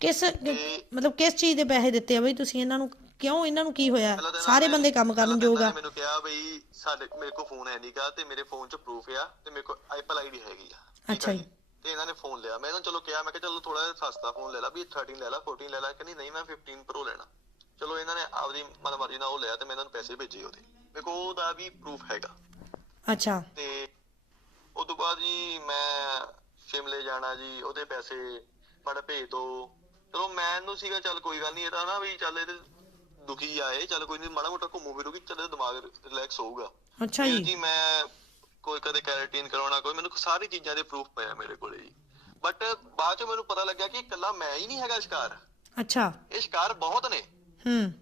ਕਿਸ ਮਤਲਬ ਕਿਸ ਚੀਜ਼ ਦੇ ਪੈਸੇ ਦਿੱਤੇ ਆ ਬਈ? ਤੁਸੀਂ ਇਹਨਾਂ ਨੂੰ ਕਿਉਂ ਇਹਨਾਂ ਨੂੰ ਕੀ ਹੋਇਆ? ਸਾਰੇ ਬੰਦੇ ਕੰਮ ਕਰਨ ਨੇ ਮੈਨੂੰ ਕਿਹਾ ਬਈ ਸਾਡੇ ਮੇਰੇ ਕੋਲ ਫੋਨ ਹੈ ਨਹੀਂਗਾ ਤੇ ਮੇਰੇ ਫੋਨ 'ਚ ਪ੍ਰੂਫ ਆ ਤੇ ਮੇਰੇ ਕੋਲ ਐਪਲ ਆਈਡੀ ਹੈਗੀ ਆ। ਅੱਛਾ ਜੀ। ਤੇ ਇਹਨਾਂ ਨੇ ਫੋਨ ਲਿਆ। ਮੈਂ ਇਹਨਾਂ ਚਲੋ ਕਿਹਾ ਮੈਂ ਕਿਹਾ ਚਲੋ ਥੋੜਾ ਜਿਹਾ ਸਸਤਾ ਫੋਨ ਲੈ ਲਾ ਵੀ 13 ਲੈ ਲਾ 14 ਲੈ ਲਾ। ਕਹਿੰਦੀ ਨਹੀਂ ਮੈਂ 15 ਪ੍ਰੋ ਲੈਣਾ। ਚਲੋ ਇਹਨਾਂ ਨੇ ਆਪਦੀ ਮਨਮਰਜ਼ੀ ਨਾਲ ਉਹ ਲਿਆ ਤੇ ਮੈਂ ਇਹਨਾਂ ਨੂੰ ਪੈਸੇ ਭੇਜੇ ਉਹਦੇ। ਮੇਰੇ ਕੋਲ ਉਹਦਾ ਵੀ ਪ੍ਰੂਫ ਹੈਗਾ। ਅੱਛਾ। ਤੇ ਉਸ ਤੋਂ ਬਾਅਦ ਜੀ ਮੈਂ ਸ਼ਿਮਲੇ ਜਾਣਾ ਜੀ ਉਹਦੇ ਪੈਸੇ ਬੜਾ ਭੇਜ ਦੋ। ਚਲੋ ਮੈਨੂੰ ਸੀਗਾ ਚੱਲ ਕੋਈ ਗੱਲ ਨਹੀਂ ਇਹ ਤਾਂ ਨਾ ਵੀ ਚੱਲ ਇਹਦੇ ਦੁਖੀ ਆਏ ਚੱਲ ਕੋਈ ਨਹੀਂ ਮਾੜਾ ਮੋਟਾ ਘੁੰਮੂ ਫਿਰੂਗੀ ਚੱਲ ਇਹਦਾ ਦਿਮਾਗ ਰਿਲੈਕਸ ਹੋਊਗਾ। ਅੱਛਾ ਜੀ। ਜੀ ਮੈਂ ਕੋਈ ਕਦੇ ਕੈਰੇਟਿਨ ਕਰਾਉਣਾ ਕੋਈ ਮੈਨੂੰ ਸਾਰੀ ਚੀਜ਼ਾਂ ਦੇ ਪ੍ਰੂਫ ਪਏ ਆ ਮੇਰੇ ਕੋਲੇ ਜੀ। ਬਟ ਬਾਅਦ ਚ ਮੈਨੂੰ ਪਤਾ ਲੱਗਿਆ ਕਿ ਇਕੱਲਾ ਮੈਂ ਹੀ ਨਹੀਂ ਹੈਗਾ ਸ਼ਿਕਾਰ। ਅੱਛਾ। ਇਹ ਸ਼ਿਕਾਰ ਬਹੁਤ ਨੇ। ਹੂੰ।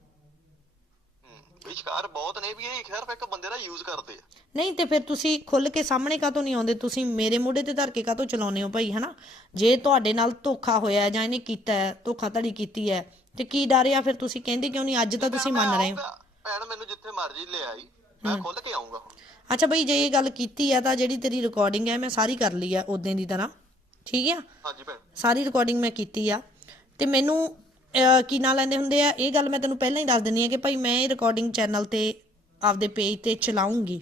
ਸ਼ਿਕਾਰ ਬਹੁਤ ਨੇ ਵੀ ਇਹ ਸਿਰਫ ਇੱਕ ਬੰਦੇ ਦਾ ਯੂਜ਼ ਕਰਦੇ ਆ। ਨਹੀਂ ਤੇ ਫਿਰ ਤੁਸੀਂ ਖੁੱਲ ਕੇ ਸਾਹਮਣੇ ਕਾਤੋਂ ਨਹੀਂ ਆਉਂਦੇ? ਤੁਸੀਂ ਮੇਰੇ ਮੋਢੇ ਤੇ ਧਰ ਕੇ ਕਾਤੋਂ ਚਲਾਉਂਦੇ ਹੋ ਭਾਈ ਹਨਾ? ਜੇ ਤੁਹਾਡੇ ਨਾਲ ਧੋਖਾ ਹੋਇਆ ਜਾਂ ਇਹਨੇ ਕੀਤਾ ਹੈ ਧੋਖਾ ਧੜੀ ਕੀਤੀ ਹੈ ਤੇ ਕੀ ਡਰ ਆ? ਫਿਰ ਤੁਸੀਂ ਕਹਿੰਦੇ ਕਿਉਂ ਨਹੀਂ? ਅੱਜ ਤਾਂ ਤੁਸੀਂ ਮੰਨ ਰਹੇ ਹੋ। ਭੈਣ ਮੈਨੂੰ ਜਿੱਥੇ ਮਰਜ਼ੀ ਲੈ ਆਈ। ਮੈਂ ਖੁੱਲ ਕੇ ਆਉਂਗਾ ਅੱਛਾ ਬਈ ਜੇ ਇਹ ਗੱਲ ਕੀਤੀ ਆ ਤਾਂ ਜਿਹੜੀ ਤੇਰੀ ਰਿਕਾਰਡਿੰਗ ਹੈ ਮੈਂ ਸਾਰੀ ਕਰ ਲਈ ਆ ਉਦੋਂ ਦੀ ਤਰ੍ਹਾਂ। ਠੀਕ ਆ? ਹਾਂਜੀ ਭੈਣ। ਸਾਰੀ ਰਿਕਾਰਡਿੰਗ ਮੈਂ ਕੀਤੀ ਆ। ਤੇ ਮੈਨੂੰ ਕੀ ਨਾਂ ਲੈਂਦੇ ਹੁੰਦੇ ਆ? ਇਹ ਗੱਲ ਮੈਂ ਤੈਨੂੰ ਪਹਿਲਾਂ ਹੀ ਦੱਸ ਦਿੰਦੀ ਆ ਕਿ ਭਾਈ ਮੈਂ ਇਹ ਰਿਕਾਰਡਿੰਗ ਚੈਨਲ ਤੇ ਆਪਦੇ ਪੇਜ ਤੇ ਚਲਾਉਂਗੀ।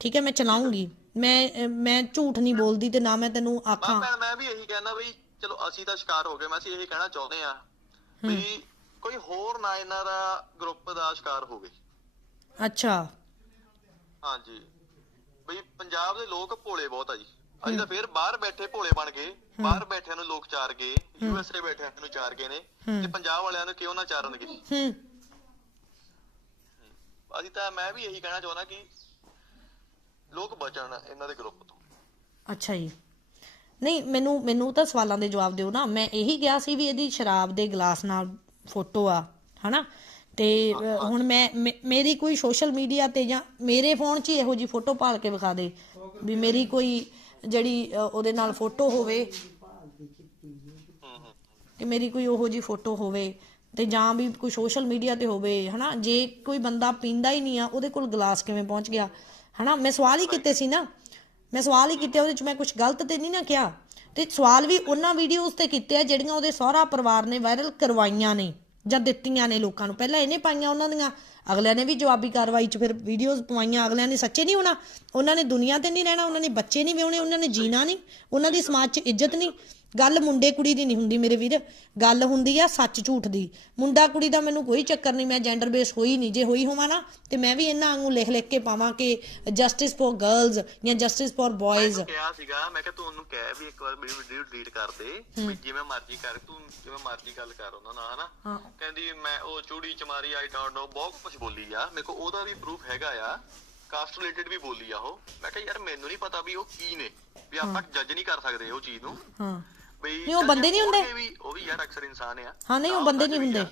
ਠੀਕ ਹੈ ਮੈਂ ਚਲਾਉਂਗੀ। ਮੈਂ ਮੈਂ ਝੂਠ ਨਹੀਂ ਬੋਲਦੀ ਤੇ ਨਾ ਮੈਂ ਤੈਨੂੰ ਮੈਂ ਆਖਾਂ। ਭੈਣ ਮੈਂ ਵੀ ਇਹੀ ਕਹਿਣਾ ਬਈ ਚਲੋ ਅਸੀਂ ਤਾਂ ਸ਼ਿਕਾਰ ਹੋ ਗਏ ਮੈਂ ਅਸੀਂ ਇਹੀ ਕਹਿਣਾ ਚਾਹੁੰਦੇ ਆ ਵੀ ਕੋਈ ਹੋਰ ਨਾ ਇਹਨਾਂ ਦਾ ਗਰੁੱਪ ਦਾ ਸ਼ਿਕਾਰ ਹੋਵੇ। ਅੱਛਾ। ਹਾਂਜੀ। ਬਈ ਪੰਜਾਬ ਦੇ ਲੋਕ ਭੋਲੇ ਬਹੁਤ ਆ ਜੀ। ਅਸੀਂ ਤਾਂ ਫੇਰ ਬਾਹਰ ਬੈਠੇ ਭੋਲੇ ਬਣ ਗਏ। ਬਾਹਰ ਬੈਠਿਆਂ ਨੂੰ ਲੋਕ ਚਾਰ ਗਏ ਯੂਐਸਏ ਬੈਠਿਆਂ ਨੂੰ ਚਾਰ ਗਏ ਨੇ ਤੇ ਪੰਜਾਬ ਵਾਲਿਆਂ ਨੂੰ ਕਿਉਂ ਨਾ ਚਾਰਨਗੇ? ਅਸੀਂ ਤਾਂ ਮੈਂ ਵੀ ਇਹੀ ਕਹਿਣਾ ਚਾਹੁੰਦਾ ਕਿ ਲੋਕ ਬਚਣ ਇਹਨਾਂ ਦੇ ਗਰੁੱਪ ਤੋਂ। ਅੱਛਾ ਜੀ। ਨਹੀਂ ਮੈਨੂੰ ਮੈਨੂੰ ਤਾਂ ਸਵਾਲਾਂ ਦੇ ਜਵਾਬ ਦਿਓ ਨਾ। ਮੈਂ ਇਹੀ ਕਿਹਾ ਸੀ ਵੀ ਇਹਦੀ ਸ਼ਰਾਬ ਦੇ ਗਲਾਸ ਨਾਲ ਫੋਟੋ ਆ ਹਨਾ? ਤੇ ਹੁਣ ਮੈਂ ਮੇਰੀ ਕੋਈ ਸੋਸ਼ਲ ਮੀਡੀਆ ਤੇ ਜਾਂ ਮੇਰੇ ਫੋਨ 'ਚ ਹੀ ਇਹੋ ਜੀ ਫੋਟੋ ਭਾਲ ਕੇ ਵਿਖਾ ਦੇ ਵੀ ਮੇਰੀ ਕੋਈ ਜਿਹੜੀ ਅ, ਉਹਦੇ ਨਾਲ ਫੋਟੋ ਹੋਵੇ। ਕਿ ਮੇਰੀ ਕੋਈ ਉਹੋ ਜੀ ਫੋਟੋ ਹੋਵੇ ਤੇ ਜਾਂ ਵੀ ਕੋਈ ਸੋਸ਼ਲ ਮੀਡੀਆ ਤੇ ਹੋਵੇ ਹਨਾ? ਜੇ ਕੋਈ ਬੰਦਾ ਪੀਂਦਾ ਹੀ ਨਹੀਂ ਆ ਉਹਦੇ ਕੋਲ ਗਲਾਸ ਕਿਵੇਂ ਪਹੁੰਚ ਗਿਆ? ਹਨਾ? ਮੈਂ ਸਵਾਲ ਹੀ ਕੀਤੇ ਸੀ ਨਾ। ਮੈਂ ਸਵਾਲ ਹੀ ਕੀਤੇ ਉਹਦੇ ਚ ਮੈਂ ਕੁਝ ਗਲਤ ਤੇ ਨਹੀਂ ਨਾ ਕਿਹਾ। ਤੇ ਸਵਾਲ ਵੀ ਉਹਨਾਂ ਵੀਡੀਓਜ਼ ਤੇ ਕੀਤੇ ਆ ਜਿਹੜੀਆਂ ਉਹਦੇ ਸਹੁਰਾ ਪਰਿਵਾਰ ਨੇ ਵਾਇਰਲ ਕਰਵਾਈਆਂ ਨੇ। ਜਾਂ ਦਿੱਤੀਆਂ ਨੇ ਲੋਕਾਂ ਨੂੰ। ਪਹਿਲਾਂ ਇਹਨੇ ਪਾਈਆਂ ਉਹਨਾਂ ਦੀਆਂ, ਅਗਲਿਆਂ ਨੇ ਵੀ ਜਵਾਬੀ ਕਾਰਵਾਈ 'ਚ ਫਿਰ ਵੀਡੀਓਜ਼ ਪਵਾਈਆਂ, ਅਗਲਿਆਂ ਨੇ ਸੱਚੇ ਨਹੀਂ ਹੋਣਾ। ਉਹਨਾਂ ਨੇ ਦੁਨੀਆ ਤੇ ਨਹੀਂ ਰਹਿਣਾ, ਉਹਨਾਂ ਨੇ ਬੱਚੇ ਨਹੀਂ ਵਿਆਹੁਣੇ, ਉਹਨਾਂ ਨੇ ਜੀਣਾ ਨਹੀਂ, ਉਹਨਾਂ ਦੀ ਸਮਾਜ 'ਚ ਇੱਜ਼ਤ ਨਹੀਂ। ਗੱਲ ਮੁੰਡੇ ਕੁੜੀ ਦੀ ਨਹੀਂ ਹੁੰਦੀ ਮੇਰੇ ਵੀਰ ਗੱਲ ਹੁੰਦੀ ਆ ਸੱਚ ਝੂਠ ਦੀ। ਮੁੰਡਾ ਕੁੜੀ ਦਾ ਮੈਨੂੰ ਕੋਈ ਚੱਕਰ ਨਹੀਂ ਮੈਂ ਜੈਂਡਰ ਬੇਸ ਹੋਈ ਨਹੀਂ। ਜੇ ਹੋਈ ਹੋਵਾਂ ਨਾ ਤੇ ਮੈਂ ਵੀ ਇਹਨਾਂ ਵਾਂਗੂ ਲਿਖ ਲਿਖ ਕੇ ਪਾਵਾਂ ਕਿ ਜਸਟਿਸ ਫॉर ਗਰਲਸ ਜਾਂ ਜਸਟਿਸ ਫॉर ਬॉयਜ਼ ਮੈਂ ਕਿਹਾ ਸੀਗਾ ਮੈਂ ਕਿਹਾ ਤੂੰ ਉਹਨੂੰ ਕਹਿ ਵੀ ਇੱਕ ਵਾਰ ਮੇਰੀ ਵੀਡੀਓ ਡਿਲੀਟ ਕਰ ਦੇ ਵੀ ਜਿਵੇਂ ਮਰਜ਼ੀ ਕਰ ਤੂੰ ਜਿਵੇਂ ਮਰਜ਼ੀ ਗੱਲ ਕਰ ਉਹਨਾਂ ਨਾਲ ਹਨਾ? ਕਹਿੰਦੀ ਮੈਂ ਉਹ ਚੂੜੀ ਚਮਾਰੀ ਆਈ ਡੋਨਟ ਨੋ ਬਹੁਤ ਕੁਝ ਬੋਲੀ ਆ। ਮੇਰੇ ਕੋ ਉਹਦਾ ਵੀ ਪ੍ਰੂਫ ਹੈਗਾ ਆ ਕਾਸਟ ਰਿਲੇਟਡ ਵੀ ਬੋਲੀ ਆ ਉਹ। ਮੈਂ ਕਿਹਾ ਯਾਰ ਮੈਨੂੰ ਨਹੀਂ ਪਤਾ ਵੀ ਉਹ ਕੀ ਨੇ ਵੀ ਆਪਾਂ ਜੱਜ ਨਹੀਂ ਕਰ ਸਕਦੇ ਉਹ ਚੀਜ਼ ਨੂੰ। ਹਾਂ। ਬਈ ਨਹੀਂ, ਉਹ ਬੰਦੇ ਨਹੀਂ ਹੁੰਦੇ? ਉਹ ਵੀ ਯਾਰ ਅਕਸਰ ਇਨਸਾਨ ਆ। ਹਾਂ, ਨਹੀਂ, ਉਹ ਬੰਦੇ ਨਹੀਂ। ਹੁੰਦੇ।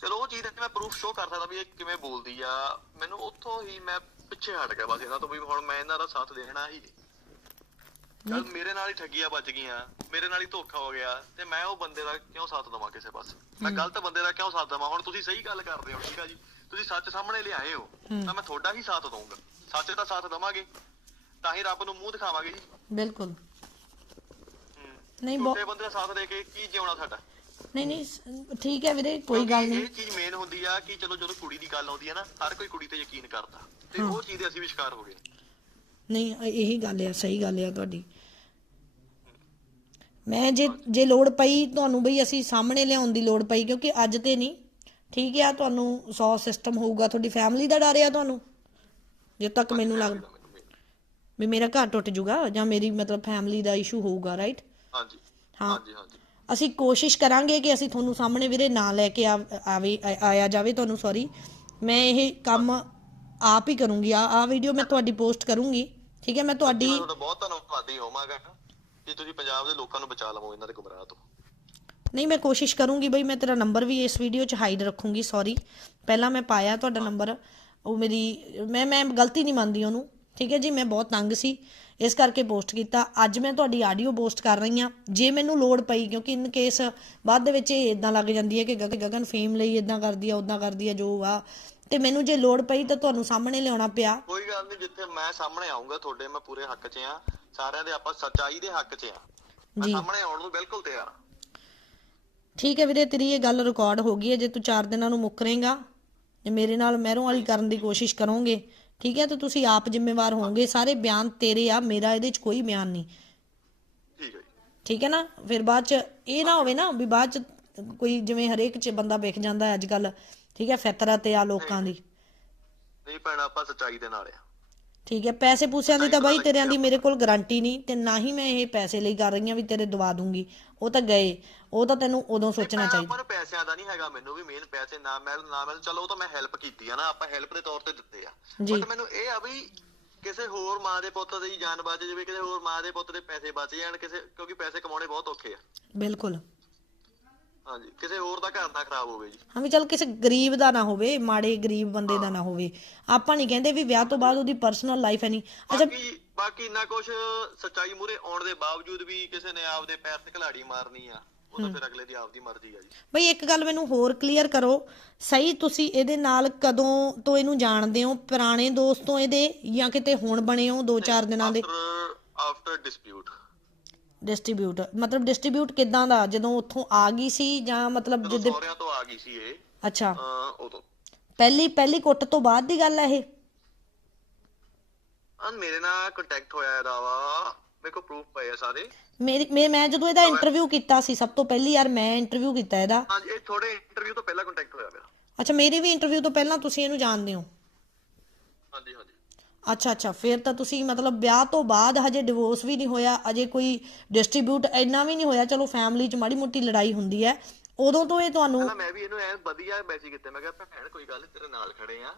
ਚਲੋ ਉਹ ਚੀਜ਼ ਤੇ ਮੈਂ ਪ੍ਰੂਫ ਸ਼ੋ ਕਰ ਸਕਦਾ ਵੀ ਇਹ ਕਿਵੇਂ ਬੋਲਦੀ ਆ। ਮੈਨੂੰ ਉੱਥੋਂ ਹੀ ਮੈਂ ਪਿੱਛੇ ਹਟ ਗਿਆ ਬਸ ਇਹਨਾਂ ਤੋਂ ਵੀ ਹੁਣ ਮੈਂ ਇਹਨਾਂ ਦਾ ਸਾਥ ਦੇਣਾ ਹੀ ਨਹੀਂ। ਚੱਲ ਮੇਰੇ ਨਾਲ ਹੀ ਠੱਗੀਆਂ ਵੱਜ ਗਈਆਂ ਮੇਰੇ ਨਾਲ ਹੀ ਧੋਖਾ ਹੋ ਗਿਆ ਤੇ ਮੈਂ ਉਹ ਬੰਦੇ ਦਾ ਕਿਉਂ ਸਾਥ ਦਵਾਂ ਕਿਸੇ ਪਾਸੇ? ਮੈਂ ਗਲਤ ਬੰਦੇ ਦਾ ਕਿਉਂ ਸਾਥ ਦਵਾਂ? ਹੁਣ ਤੁਸੀਂ ਸਹੀ ਗੱਲ ਕਰਦੇ ਹੋ ਠੀਕ ਆ ਜੀ? ਤੁਸੀਂ ਸੱਚ ਸਾਹਮਣੇ ਲਿਆਏ ਹੋ। ਤਾਂ ਮੈਂ ਤੁਹਾਡਾ ਹੀ ਸਾਥ ਦਊਂਗਾ। ਸੱਚ ਦਾ ਸਾਥ ਦਵਾਂਗੇ ਤਾਂ ਹੀ ਰੱਬ ਨੂੰ ਮੂੰਹ ਦਿਖਾਵਾਂਗੇ ਜੀ। ਬਿਲਕੁਲ। ਨਹੀਂ ਬਹੁਤ ਬੰਦੇ ਦਾ ਸਾਥ ਦੇ ਕੇ ਕੀ ਜਿਉਣਾ ਸਾਡਾ? ਨਹੀਂ ਨਹੀਂ ਸ- ਠੀਕ ਹੈ ਵੀਰੇ ਕੋਈ ਗੱਲ ਨਹੀਂ। ਇਹ ਚੀਜ਼ ਮੇਨ ਹੁੰਦੀ ਆ ਕਿ ਚਲੋ ਜਦੋਂ ਕੁੜੀ ਦੀ ਗੱਲ ਆਉਂਦੀ ਆ ਨਾ ਹਰ ਕੋਈ ਕੁੜੀ ਤੇ ਯਕੀਨ ਕਰਦਾ। ਤੇ ਉਹ ਚੀਜ਼ ਦੇ ਅਸੀਂ ਵੀ ਸ਼ਿਕਾਰ ਹੋ ਗਏ। ਨਹੀਂ ਇਹ- ਇਹੀ ਗੱਲ ਆ ਸਹੀ ਗੱਲ ਆ ਤੁਹਾਡੀ। ਮੈਂ ਜੇ ਜੇ ਲੋੜ ਪਈ ਤੁਹਾਨੂੰ ਬਈ ਅਸੀਂ ਸਾਹਮਣੇ ਲਿਆਉਣ ਦੀ ਲੋੜ ਪਈ ਕਿਉਂਕਿ ਅੱਜ ਤੇ ਨਹੀਂ। ਠੀਕ ਆ ਤੁਹਾਨੂੰ 100 ਸਿਸਟਮ ਹੋਊਗਾ ਤੁਹਾਡੀ ਫੈਮਿਲੀ ਦਾ ਡਰ ਆ ਤੁਹਾਨੂੰ? ਜੇ ਤੱਕ ਮੈਨੂੰ ਲੱਗਦਾ ਵੀ ਮੇਰਾ ਘਰ ਟੁੱਟ ਜੂਗਾ ਜਾਂ ਮੇਰੀ ਮਤਲਬ ਫੈਮਿਲੀ ਦਾ ਇਸ਼ੂ ਹੋਊਗਾ ਰਾਈਟ ਹਾਂਜੀ। ਹਾਂ। ਹਾਂਜੀ ਹਾਂਜੀ। ਅਸੀਂ ਕੋਸ਼ਿਸ਼ ਕਰਾਂਗੇ ਕਿ ਅਸੀਂ ਤੁਹਾਨੂੰ ਸਾਹਮਣੇ ਵੀਰੇ ਨਾ ਲੈ ਕੇ ਆਵੇ ਆ- ਆਇਆ ਜਾਵੇ ਤੁਹਾਨੂੰ ਸੌਰੀ ਮੈਂ ਇਹ ਕੰਮ ਆਪ ਹੀ ਕਰੂੰਗੀ। ਆ ਆ ਵੀਡੀਓ ਮੈਂ ਤੁਹਾਡੀ ਪੋਸਟ ਕਰੂੰਗੀ। ਠੀਕ ਹੈ ਮੈਂ ਤੁਹਾਡੀ ਮੈਂ ਤੁਹਾਡਾ ਬਹੁਤ ਧੰਨਵਾਦੀ ਹੋਵਾਂਗਾ ਕਿ ਤੁਸੀਂ ਪੰਜਾਬ ਦੇ ਲੋਕਾਂ ਨੂੰ ਬਚਾ ਲਵੋ ਇਹਨਾਂ ਦੇ ਗੁੰਮਰਾਹ ਤੋਂ। ਨਹੀਂ ਮੈਂ ਕੋਸ਼ਿਸ਼ ਕਰੂੰਗੀ ਬਈ ਮੈਂ ਤੇਰਾ ਨੰਬਰ ਵੀ ਇਸ ਵੀਡੀਓ 'ਚ ਹਾਈਡ ਰੱਖੂੰਗੀ ਸੌਰੀ ਪਹਿਲਾਂ ਮੈਂ ਪਾਇਆ ਤੁਹਾਡਾ ਨੰਬਰ। ਉਹ ਮੇਰੀ ਮੈਂ ਮੈਂ ਗਲਤੀ ਨਹੀਂ ਮੰਨਦੀ ਉਹਨੂੰ। ਠੀਕ ਹੈ ਜੀ ਮੈਂ ਬਹੁਤ ਤੰਗ ਸੀ। ਇਸ ਕਰਕੇ ਪੋਸਟ ਕੀਤਾ। ਅੱਜ ਮੈਂ ਤੁਹਾਡੀ ਆਡੀਓ ਪੋਸਟ ਕਰ ਰਹੀ ਹਾਂ। ਜੇ ਮੈਨੂੰ ਲੋੜ ਪਈ ਕਿਉਂਕਿ ਇਨ ਕੇਸ ਬਾਅਦ ਦੇ ਵਿੱਚ ਇਹ ਇਦਾਂ ਲੱਗ ਜਾਂਦੀ ਹੈ ਕਿ ਗਗ- ਗਗਨ ਫੇਮ ਲਈ ਇਦਾਂ ਕਰਦੀ ਆ ਉਦਾਂ ਕਰਦੀ ਆ ਜੋ ਆ ਤੇ ਮੈਨੂੰ ਜੇ ਲੋੜ ਪਈ ਤਾਂ ਤੁਹਾਨੂੰ ਸਾਹਮਣੇ ਲਿਆਉਣਾ ਪਿਆ। ਕੋਈ ਗੱਲ ਨਹੀਂ ਜਿੱਥੇ ਮੈਂ ਸਾਹਮਣੇ ਆਉਂਗਾ ਤੁਹਾਡੇ ਮੈਂ ਪੂਰੇ ਹੱਕ 'ਚ ਆ ਸਾਰਿਆਂ ਦੇ ਆਪਾਂ ਸੱਚਾਈ ਦੇ ਹੱਕ 'ਚ ਆ ਜੀ। ਸਾਹਮਣੇ ਆਉਣ ਨੂੰ ਬਿਲਕੁਲ ਤਿਆਰ ਠੀਕ ਹੈ ਵੀਰੇ ਤੇਰੀ ਇਹ ਗੱਲ ਰਿਕਾਰਡ ਹੋ ਗਈ ਹੈ। ਜੇ ਤੂੰ 4 ਦਿਨਾਂ ਨੂੰ ਮੁੱਕਰੇਗਾ ਜੇ ਮੇਰੇ ਨਾਲ ਮਹਿਰੋਂ ਵਾਲੀ ਕਰਨ ਦੀ ਕੋਸ਼ਿਸ਼ ਕਰੋਗੇ ਠੀਕ ਹੈ ਤਾਂ ਤੁਸੀਂ ਆਪ ਜ਼ਿੰਮੇਵਾਰ ਹੋਵੋਗੇ। ਸਾਰੇ ਬਿਆਨ ਤੇਰੇ ਆ ਮੇਰਾ ਇਹਦੇ 'ਚ ਕੋਈ ਬਿਆਨ ਨਹੀਂ। ਠੀਕ ਹੈ ਨਾ? ਫਿਰ ਬਾਅਦ 'ਚ ਇਹ ਨਾ ਹੋਵੇ ਨਾ ਵੀ ਬਾਅਦ 'ਚ ਕੋਈ ਜਿਵੇਂ ਹਰੇਕ 'ਚ ਬੰਦਾ ਵਿਖ ਜਾਂਦਾ ਅੱਜ ਕੱਲ ਠੀਕ ਹੈ ਫਿਤਰਤ ਆ ਲੋਕਾਂ ਦੀ। ਨਹੀਂ ਭੈਣ ਆਪਾਂ ਸੱਚਾਈ ਦੇ ਨਾਲ ਆ। ਠੀਕ ਹੈ ਪੈਸੇ ਪੂਸਿਆਂ ਦੀ ਤਾਂ ਬਾਈ ਤੇਰਿਆਂ ਦੀ ਮੇਰੇ ਕੋਲ ਗਾਰੰਟੀ ਨਹੀਂ ਤੇ ਨਾ ਹੀ ਮੈਂ ਇਹ ਪੈਸੇ ਲਈ ਕਰ ਰਹੀ ਹਾਂ ਵੀ ਤੇਰੇ ਦਵਾ ਦੂੰਗੀ। ਉਹ ਤਾਂ ਗਏ ਉਹ ਤਾਂ ਤੈਨੂੰ ਉਦੋਂ ਸੋਚਣਾ ਚਾਹੀਦਾ। ਨੂੰ ਪੈਸਿਆਂ ਦਾ ਨਹੀਂ ਹੈਗਾ ਮੈਨੂੰ ਵੀ ਮੇਨ ਪੈਸੇ ਨਾ ਮਿਲ ਨਾ ਮਿਲ ਚਲੋ ਉਹ ਤਾਂ ਮੈਂ ਹੈਲਪ ਕੀਤੀ ਆ ਨਾ ਆਪਾਂ ਹੈਲਪ ਦੇ ਤੌਰ ਤੇ ਦਿੱਤੇ ਆ। ਬਟ ਮੈਨੂੰ ਇਹ ਆ ਵੀ ਕਿਸੇ ਹੋਰ ਮਾਂ ਦੇ ਪੁੱਤ ਦੀ ਜਾਨ ਬਚ ਜਾਵੇ ਕਿਸੇ ਹੋਰ ਮਾਂ ਦੇ ਪੁੱਤ ਦੇ ਪੈਸੇ ਬਚ ਜਾਣ ਕਿਸੇ ਕਿਉਂਕਿ ਪੈਸੇ ਕਮਾਉਣੇ ਬਹੁਤ ਔਖੇ ਆ। ਬਿਲਕੁਲ। ਹਾਂਜੀ ਕਿਸੇ ਹੋਰ ਦਾ ਘਰ ਨਾ ਖਰਾਬ ਹੋਵੇ ਜੀ। ਹਾਂ ਵੀ ਚਲ ਕਿਸੇ ਗਰੀਬ ਦਾ ਨਾ ਹੋਵੇ ਮਾੜੇ ਗਰੀਬ ਬੰਦੇ ਦਾ ਨਾ ਹੋਵੇ। ਆਪਾਂ ਨਹੀਂ ਕਹਿੰਦੇ ਵੀ ਵਿਆਹ ਤੋਂ ਬਾਅਦ ਉਹਦੀ ਪਰਸਨਲ ਲਾਈਫ ਹੈ ਨਹੀਂ ਅੱਛਾ ਬਾਕੀ ਬਾਕੀ ਇੰਨਾ ਕੁਝ ਸੱਚਾਈ ਮੂਰੇ ਆਉਣ ਦੇ ਬਾਵਜੂਦ ਵੀ ਕਿਸੇ ਨੇ ਆਪਦੇ ਪੈਰ ਤੇ ਖਿਲਾੜੀ ਮਾਰਨੀ ਆ ਉਹ ਤਾਂ ਫਿਰ ਅਗਲੇ ਦੀ ਆਪਦੀ ਮਰਜ਼ੀ ਆ ਜੀ। ਬਈ ਇੱਕ ਗੱਲ ਮੈਨੂੰ ਹੋਰ ਕਲੀਅਰ ਕਰੋ ਸਹੀ ਤੁਸੀਂ ਇਹਦੇ ਨਾਲ ਕਦੋਂ ਤੋਂ ਇਹਨੂੰ ਜਾਣਦੇ ਹੋ? ਪੁਰਾਣੇ ਦੋਸਤੋਂ ਇਹਦੇ ਜਾਂ ਕਿਤੇ ਹੁਣ ਬਣੇ ਹੋ 2-4 ਦਿਨਾਂ ਦੇ? ਆਫਟਰ ਡਿਸਪਿਊਟ ਡਿਸਟ੍ਰੀਬਿਊਟ ਮਤਲਬ ਡਿਸਟ੍ਰੀਬਿਊਟ ਕਿਦਾਂ ਦਾ? ਜਦੋਂ ਉੱਥੋਂ ਆ ਗਈ ਸੀ ਜਾਂ ਮਤਲਬ ਜਦੋਂ ਸਹੁਰਿਆਂ ਤੋਂ ਆ ਗਈ ਸੀ ਇਹ ਅੱਛਾ। ਉਦੋਂ। ਪਹਿਲੀ ਪਹਿਲੀ ਕੁੱਟ ਤੋਂ ਬਾਅਦ ਦੀ ਗੱਲ ਹੈ ਇਹ? ਆ ਮੇਰੇ ਨਾਲ ਕੰਟੈਕਟ ਹੋਇਆ ਇਹਦਾ ਵਾ। ਮੇਰੇ ਕੋਲ ਪ੍ਰੂਫ ਪਏ ਆ ਸਾਰੇ। ਮੇਰੀ ਮੈਂ ਮੈਂ ਜਦੋਂ ਇਹਦਾ ਇੰਟਰਵਿਊ ਕੀਤਾ ਸੀ ਸਭ ਤੋਂ ਪਹਿਲੀ ਯਾਰ ਮੈਂ ਇੰਟਰਵਿਊ ਕੀਤਾ ਇਹਦਾ। ਹਾਂਜੀ ਇਹ ਥੋੜੇ ਇੰਟਰਵਿਊ ਤੋਂ ਪਹਿਲਾਂ ਕੰਟੈਕਟ ਹੋਇਆ ਮੇਰਾ। ਅੱਛਾ ਮੇਰੀ ਵੀ ਇੰਟਰਵਿਊ ਤੋਂ ਪਹਿਲਾਂ ਤੁਸੀਂ ਇਹਨੂੰ ਜਾਣਦੇ ਹੋ? ਹਾਂਜੀ ਹਾਂਜੀ। ਅੱਛਾ ਅੱਛਾ ਫਿਰ ਤਾਂ ਤੁਸੀਂ ਮਤਲਬ ਵਿਆਹ ਤੋਂ ਬਾਅਦ ਹਜੇ ਡਿਵੋਰਸ ਵੀ ਨਹੀਂ ਹੋਇਆ ਅਜੇ ਕੋਈ ਡਿਸਟ੍ਰੀਬਿਊਟ ਇੰਨਾ ਵੀ ਨਹੀਂ ਹੋਇਆ ਚਲੋ ਫੈਮਿਲੀ 'ਚ ਮਾੜੀ ਮੋਟੀ ਲੜਾਈ ਹੁੰਦੀ ਹੈ ਉਦੋਂ ਤੋਂ ਇਹ ਤੁਹਾਨੂੰ ਮੈਂ ਵੀ ਇਹਨੂੰ ਐ ਵਧੀਆ ਮੈਸੇਜ ਕੀਤਾ ਮੈਂ ਕਿਹਾ ਭੈਣ ਕੋਈ ਗੱਲ ਤੇਰੇ ਨਾਲ ਖੜੇ ਆ।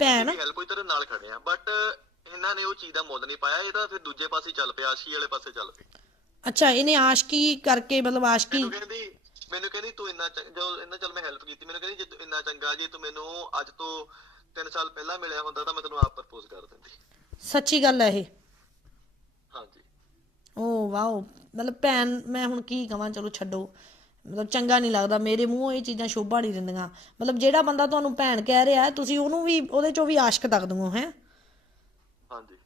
ਭੈਣ? ਹੈਲਪ ਹੋਈ ਤੇਰੇ ਨਾਲ ਖੜੇ ਆ ਬਟ ਇਹਨਾਂ ਨੇ ਉਹ ਚੀਜ਼ ਦਾ ਮੁੱਲ ਨਹੀਂ ਪਾਇਆ ਇਹ ਤਾਂ ਫਿਰ ਦੂਜੇ ਪਾਸੇ ਚੱਲ ਪਿਆ ਆਸ਼ੀ ਵਾਲੇ ਪਾਸੇ ਚੱਲ ਪਈ ਅੱਛਾ ਇਹਨੇ ਆਸ਼ਕੀ ਕਰਕੇ ਮਤਲਬ ਆਸ਼ਕੀ ਮੈਨੂੰ ਕਹਿੰਦੀ ਤੂੰ ਇੰਨਾ ਜਦੋਂ ਇਹਨਾਂ ਚੱਲ ਮੈਂ ਹੈਲਪ ਕੀਤੀ ਮੈਨੂੰ ਕਹਿੰਦੀ ਜੇ ਤੂੰ ਇੰਨਾ ਚੰਗਾ ਜੇ ਤੂੰ ਮੈਨੂੰ ਅੱਜ ਤੋਂ 3 ਸਾਲ ਪਹਿਲਾਂ ਮਿਲਿਆ ਹੁੰਦਾ ਤਾਂ ਮੈਂ ਤੈਨੂੰ ਆਪ ਪ੍ਰਪੋਜ਼ ਕਰ ਦਿੰਦੀ। ਸੱਚੀ ਗੱਲ ਹੈ ਇਹ। ਹਾਂਜੀ। ਓ ਵਾਓ ਮਤਲਬ ਭੈਣ ਮੈਂ ਹੁਣ ਕੀ ਕਵਾਂ ਚਲੋ ਛੱਡੋ। ਮਤਲਬ ਚੰਗਾ ਨਹੀਂ ਲੱਗਦਾ ਮੇਰੇ ਮੂੰਹੋਂ ਇਹ ਚੀਜ਼ਾਂ ਸ਼ੋਭਾ ਨਹੀਂ ਦਿੰਦੀਆਂ। ਮਤਲਬ ਜਿਹੜਾ ਬੰਦਾ ਤੁਹਾਨੂੰ ਭੈਣ ਕਹਿ ਰਿਹਾ ਹੈ, ਤੁਸੀਂ ਉਹਨੂੰ ਵੀ ਉਹਦੇ ਚੋਂ ਵੀ ਆਸ਼ਕ ਤੱਕ ਦੂਓ ਹੈ? ਹਾਂਜੀ।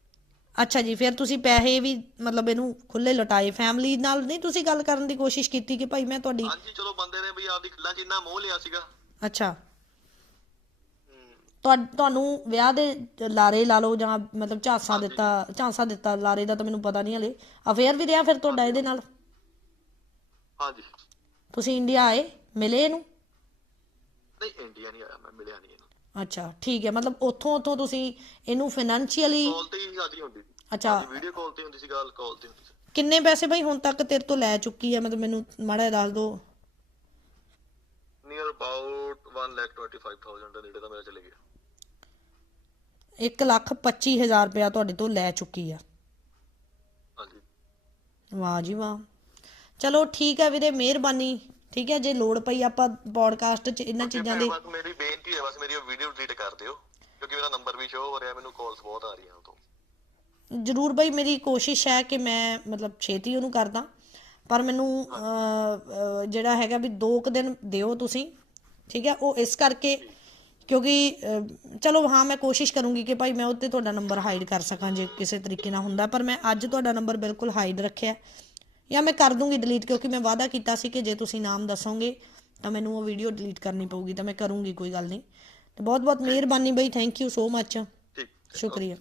ਅੱਛਾ ਜੀ ਫਿਰ ਤੁਸੀਂ ਪੈਸੇ ਵੀ ਮਤਲਬ ਇਹਨੂੰ ਖੁੱਲੇ ਲਟਾਏ। ਫੈਮਿਲੀ ਨਾਲ ਨਹੀਂ ਤੁਸੀਂ ਗੱਲ ਕਰਨ ਦੀ ਕੋਸ਼ਿਸ਼ ਕੀਤੀ ਕਿ ਭਾਈ ਮੈਂ ਤੁਹਾਡੀ ਹਾਂਜੀ ਚਲੋ ਬੰਦੇ ਨੇ ਵੀ ਆਪਦੀ ਗੱਲਾਂ 'ਚ ਇੰਨਾ ਮੋਹ ਲਿਆ ਸੀਗਾ। ਅੱਛਾ। ਤੁਹਾਨੂੰ ਵਿਆਹ ਦੇ ਲਾਰੇ ਲਾ ਲਓ ਜਾਂ ਮਤਲਬ ਝਾਂਸਾ ਦਿੱਤਾ ਝਾਂਸਾ ਦਿੱਤਾ ਲਾਰੇ ਦਾ ਤਾਂ ਮੈਨੂੰ ਪਤਾ ਨਹੀਂ ਹਲੇ। ਅਫੇਅਰ ਵੀ ਰਿਹਾ ਫਿਰ ਤੁਹਾਡਾ ਇਹਦੇ ਨਾਲ? ਹਾਂਜੀ। ਤੁਸੀਂ ਇੰਡੀਆ ਆਏ ਮਿਲੇ ਇਹਨੂੰ? ਨਹੀਂ ਇੰਡੀਆ ਨਹੀਂ ਆਇਆ ਮੈਂ ਮਿਲਿਆ ਨਹੀਂ ਇਹਨੂੰ। ਅੱਛਾ ਠੀਕ ਹੈ ਮਤਲਬ ਉੱਥੋਂ ਉੱਥੋਂ ਤੁਸੀਂ ਇਹਨੂੰ ਫਾਈਨੈਂਸ਼ੀਅਲੀ ਕਾਲ ਤੇ ਹੀ ਸਾਡੀ ਹੁੰਦੀ ਸੀ। ਅੱਛਾ। ਵੀਡੀਓ ਕਾਲ ਤੇ ਹੁੰਦੀ ਸੀ ਗੱਲ ਕਾਲ ਤੇ ਹੁੰਦੀ ਸੀ। ਕਿੰਨੇ ਪੈਸੇ ਬਈ ਹੁਣ ਤੱਕ ਤੇਰੇ ਤੋਂ ਲੈ ਚੁੱਕੀ ਹੈ? ਮਤਲਬ ਮੈਨੂੰ ਮਾੜਾ ਦੱਸ ਦਿਓ। ਨੀਅਰ ਅਬਾਊਟ 1 ਲੱਖ 25000 ਦੇ ਨੇੜੇ ਤਾਂ ਮੇਰਾ ਚਲੇ ਗਿਆ। 1 ਲੱਖ 25 ਹਜ਼ਾਰ ਰੁਪਇਆ ਤੁਹਾਡੇ ਤੋਂ ਲੈ ਚੁੱਕੀ ਆ। ਹਾਂਜੀ। ਵਾਹ ਜੀ ਵਾਹ। ਚਲੋ ਠੀਕ ਹੈ ਵੀਰੇ ਮਿਹਰਬਾਨੀ। ਠੀਕ ਹੈ ਜੇ ਲੋੜ ਪਈ ਆਪਾਂ ਪੋਡਕਾਸਟ 'ਚ ਇਹਨਾਂ ਚੀਜ਼ਾਂ ਦੇ ਬਸ ਮੇਰੀ ਬੇਨਤੀ ਹੈ ਬਸ ਮੇਰੀ ਉਹ ਵੀਡੀਓ ਡਿਲੀਟ ਕਰ ਦਿਓ ਕਿਉਂਕਿ ਮੇਰਾ ਨੰਬਰ ਵੀ ਸ਼ੋ ਹੋ ਰਿਹਾ ਮੈਨੂੰ ਕਾਲਸ ਬਹੁਤ ਆ ਰਹੀਆਂ ਉਹ ਤੋਂ ਜ਼ਰੂਰ ਬਈ ਮੇਰੀ ਕੋਸ਼ਿਸ਼ ਹੈ ਕਿ ਮੈਂ ਮਤਲਬ ਛੇਤੀ ਉਹਨੂੰ ਕਰਦਾ ਪਰ ਮੈਨੂੰ ਜਿਹੜਾ ਹੈਗਾ ਵੀ 2 ਕੁ ਦਿਨ ਦਿਓ ਤੁਸੀਂ। ਠੀਕ ਹੈ ਉਹ ਇਸ ਕਰਕੇ ਕਿਉਂਕਿ ਚਲੋ ਹਾਂ ਮੈਂ ਕੋਸ਼ਿਸ਼ ਕਰੂੰਗੀ ਕਿ ਭਾਈ ਮੈਂ ਉੱਤੇ ਤੁਹਾਡਾ ਨੰਬਰ ਹਾਈਡ ਕਰ ਸਕਾਂ ਜੇ ਕਿਸੇ ਤਰੀਕੇ ਨਾਲ ਹੁੰਦਾ ਪਰ ਮੈਂ ਅੱਜ ਤੁਹਾਡਾ ਨੰਬਰ ਬਿਲਕੁਲ ਹਾਈਡ ਰੱਖਿਆ। ਜਾਂ ਮੈਂ ਕਰ ਦੂੰਗੀ ਡਿਲੀਟ ਕਿਉਂਕਿ ਮੈਂ ਵਾਅਦਾ ਕੀਤਾ ਸੀ ਕਿ ਜੇ ਤੁਸੀਂ ਨਾਮ ਦੱਸੋਗੇ ਤਾਂ ਮੈਨੂੰ ਉਹ ਵੀਡੀਓ ਡਿਲੀਟ ਕਰਨੀ ਪਊਗੀ ਤਾਂ ਮੈਂ ਕਰੂੰਗੀ ਕੋਈ ਗੱਲ ਨਹੀਂ। ਤੇ ਬਹੁਤ ਬਹੁਤ ਮਿਹਰਬਾਨੀ ਬਈ ਥੈਂਕ ਯੂ ਸੋ ਮੱਚ ਠੀਕ। ਸ਼ੁਕਰੀਆ।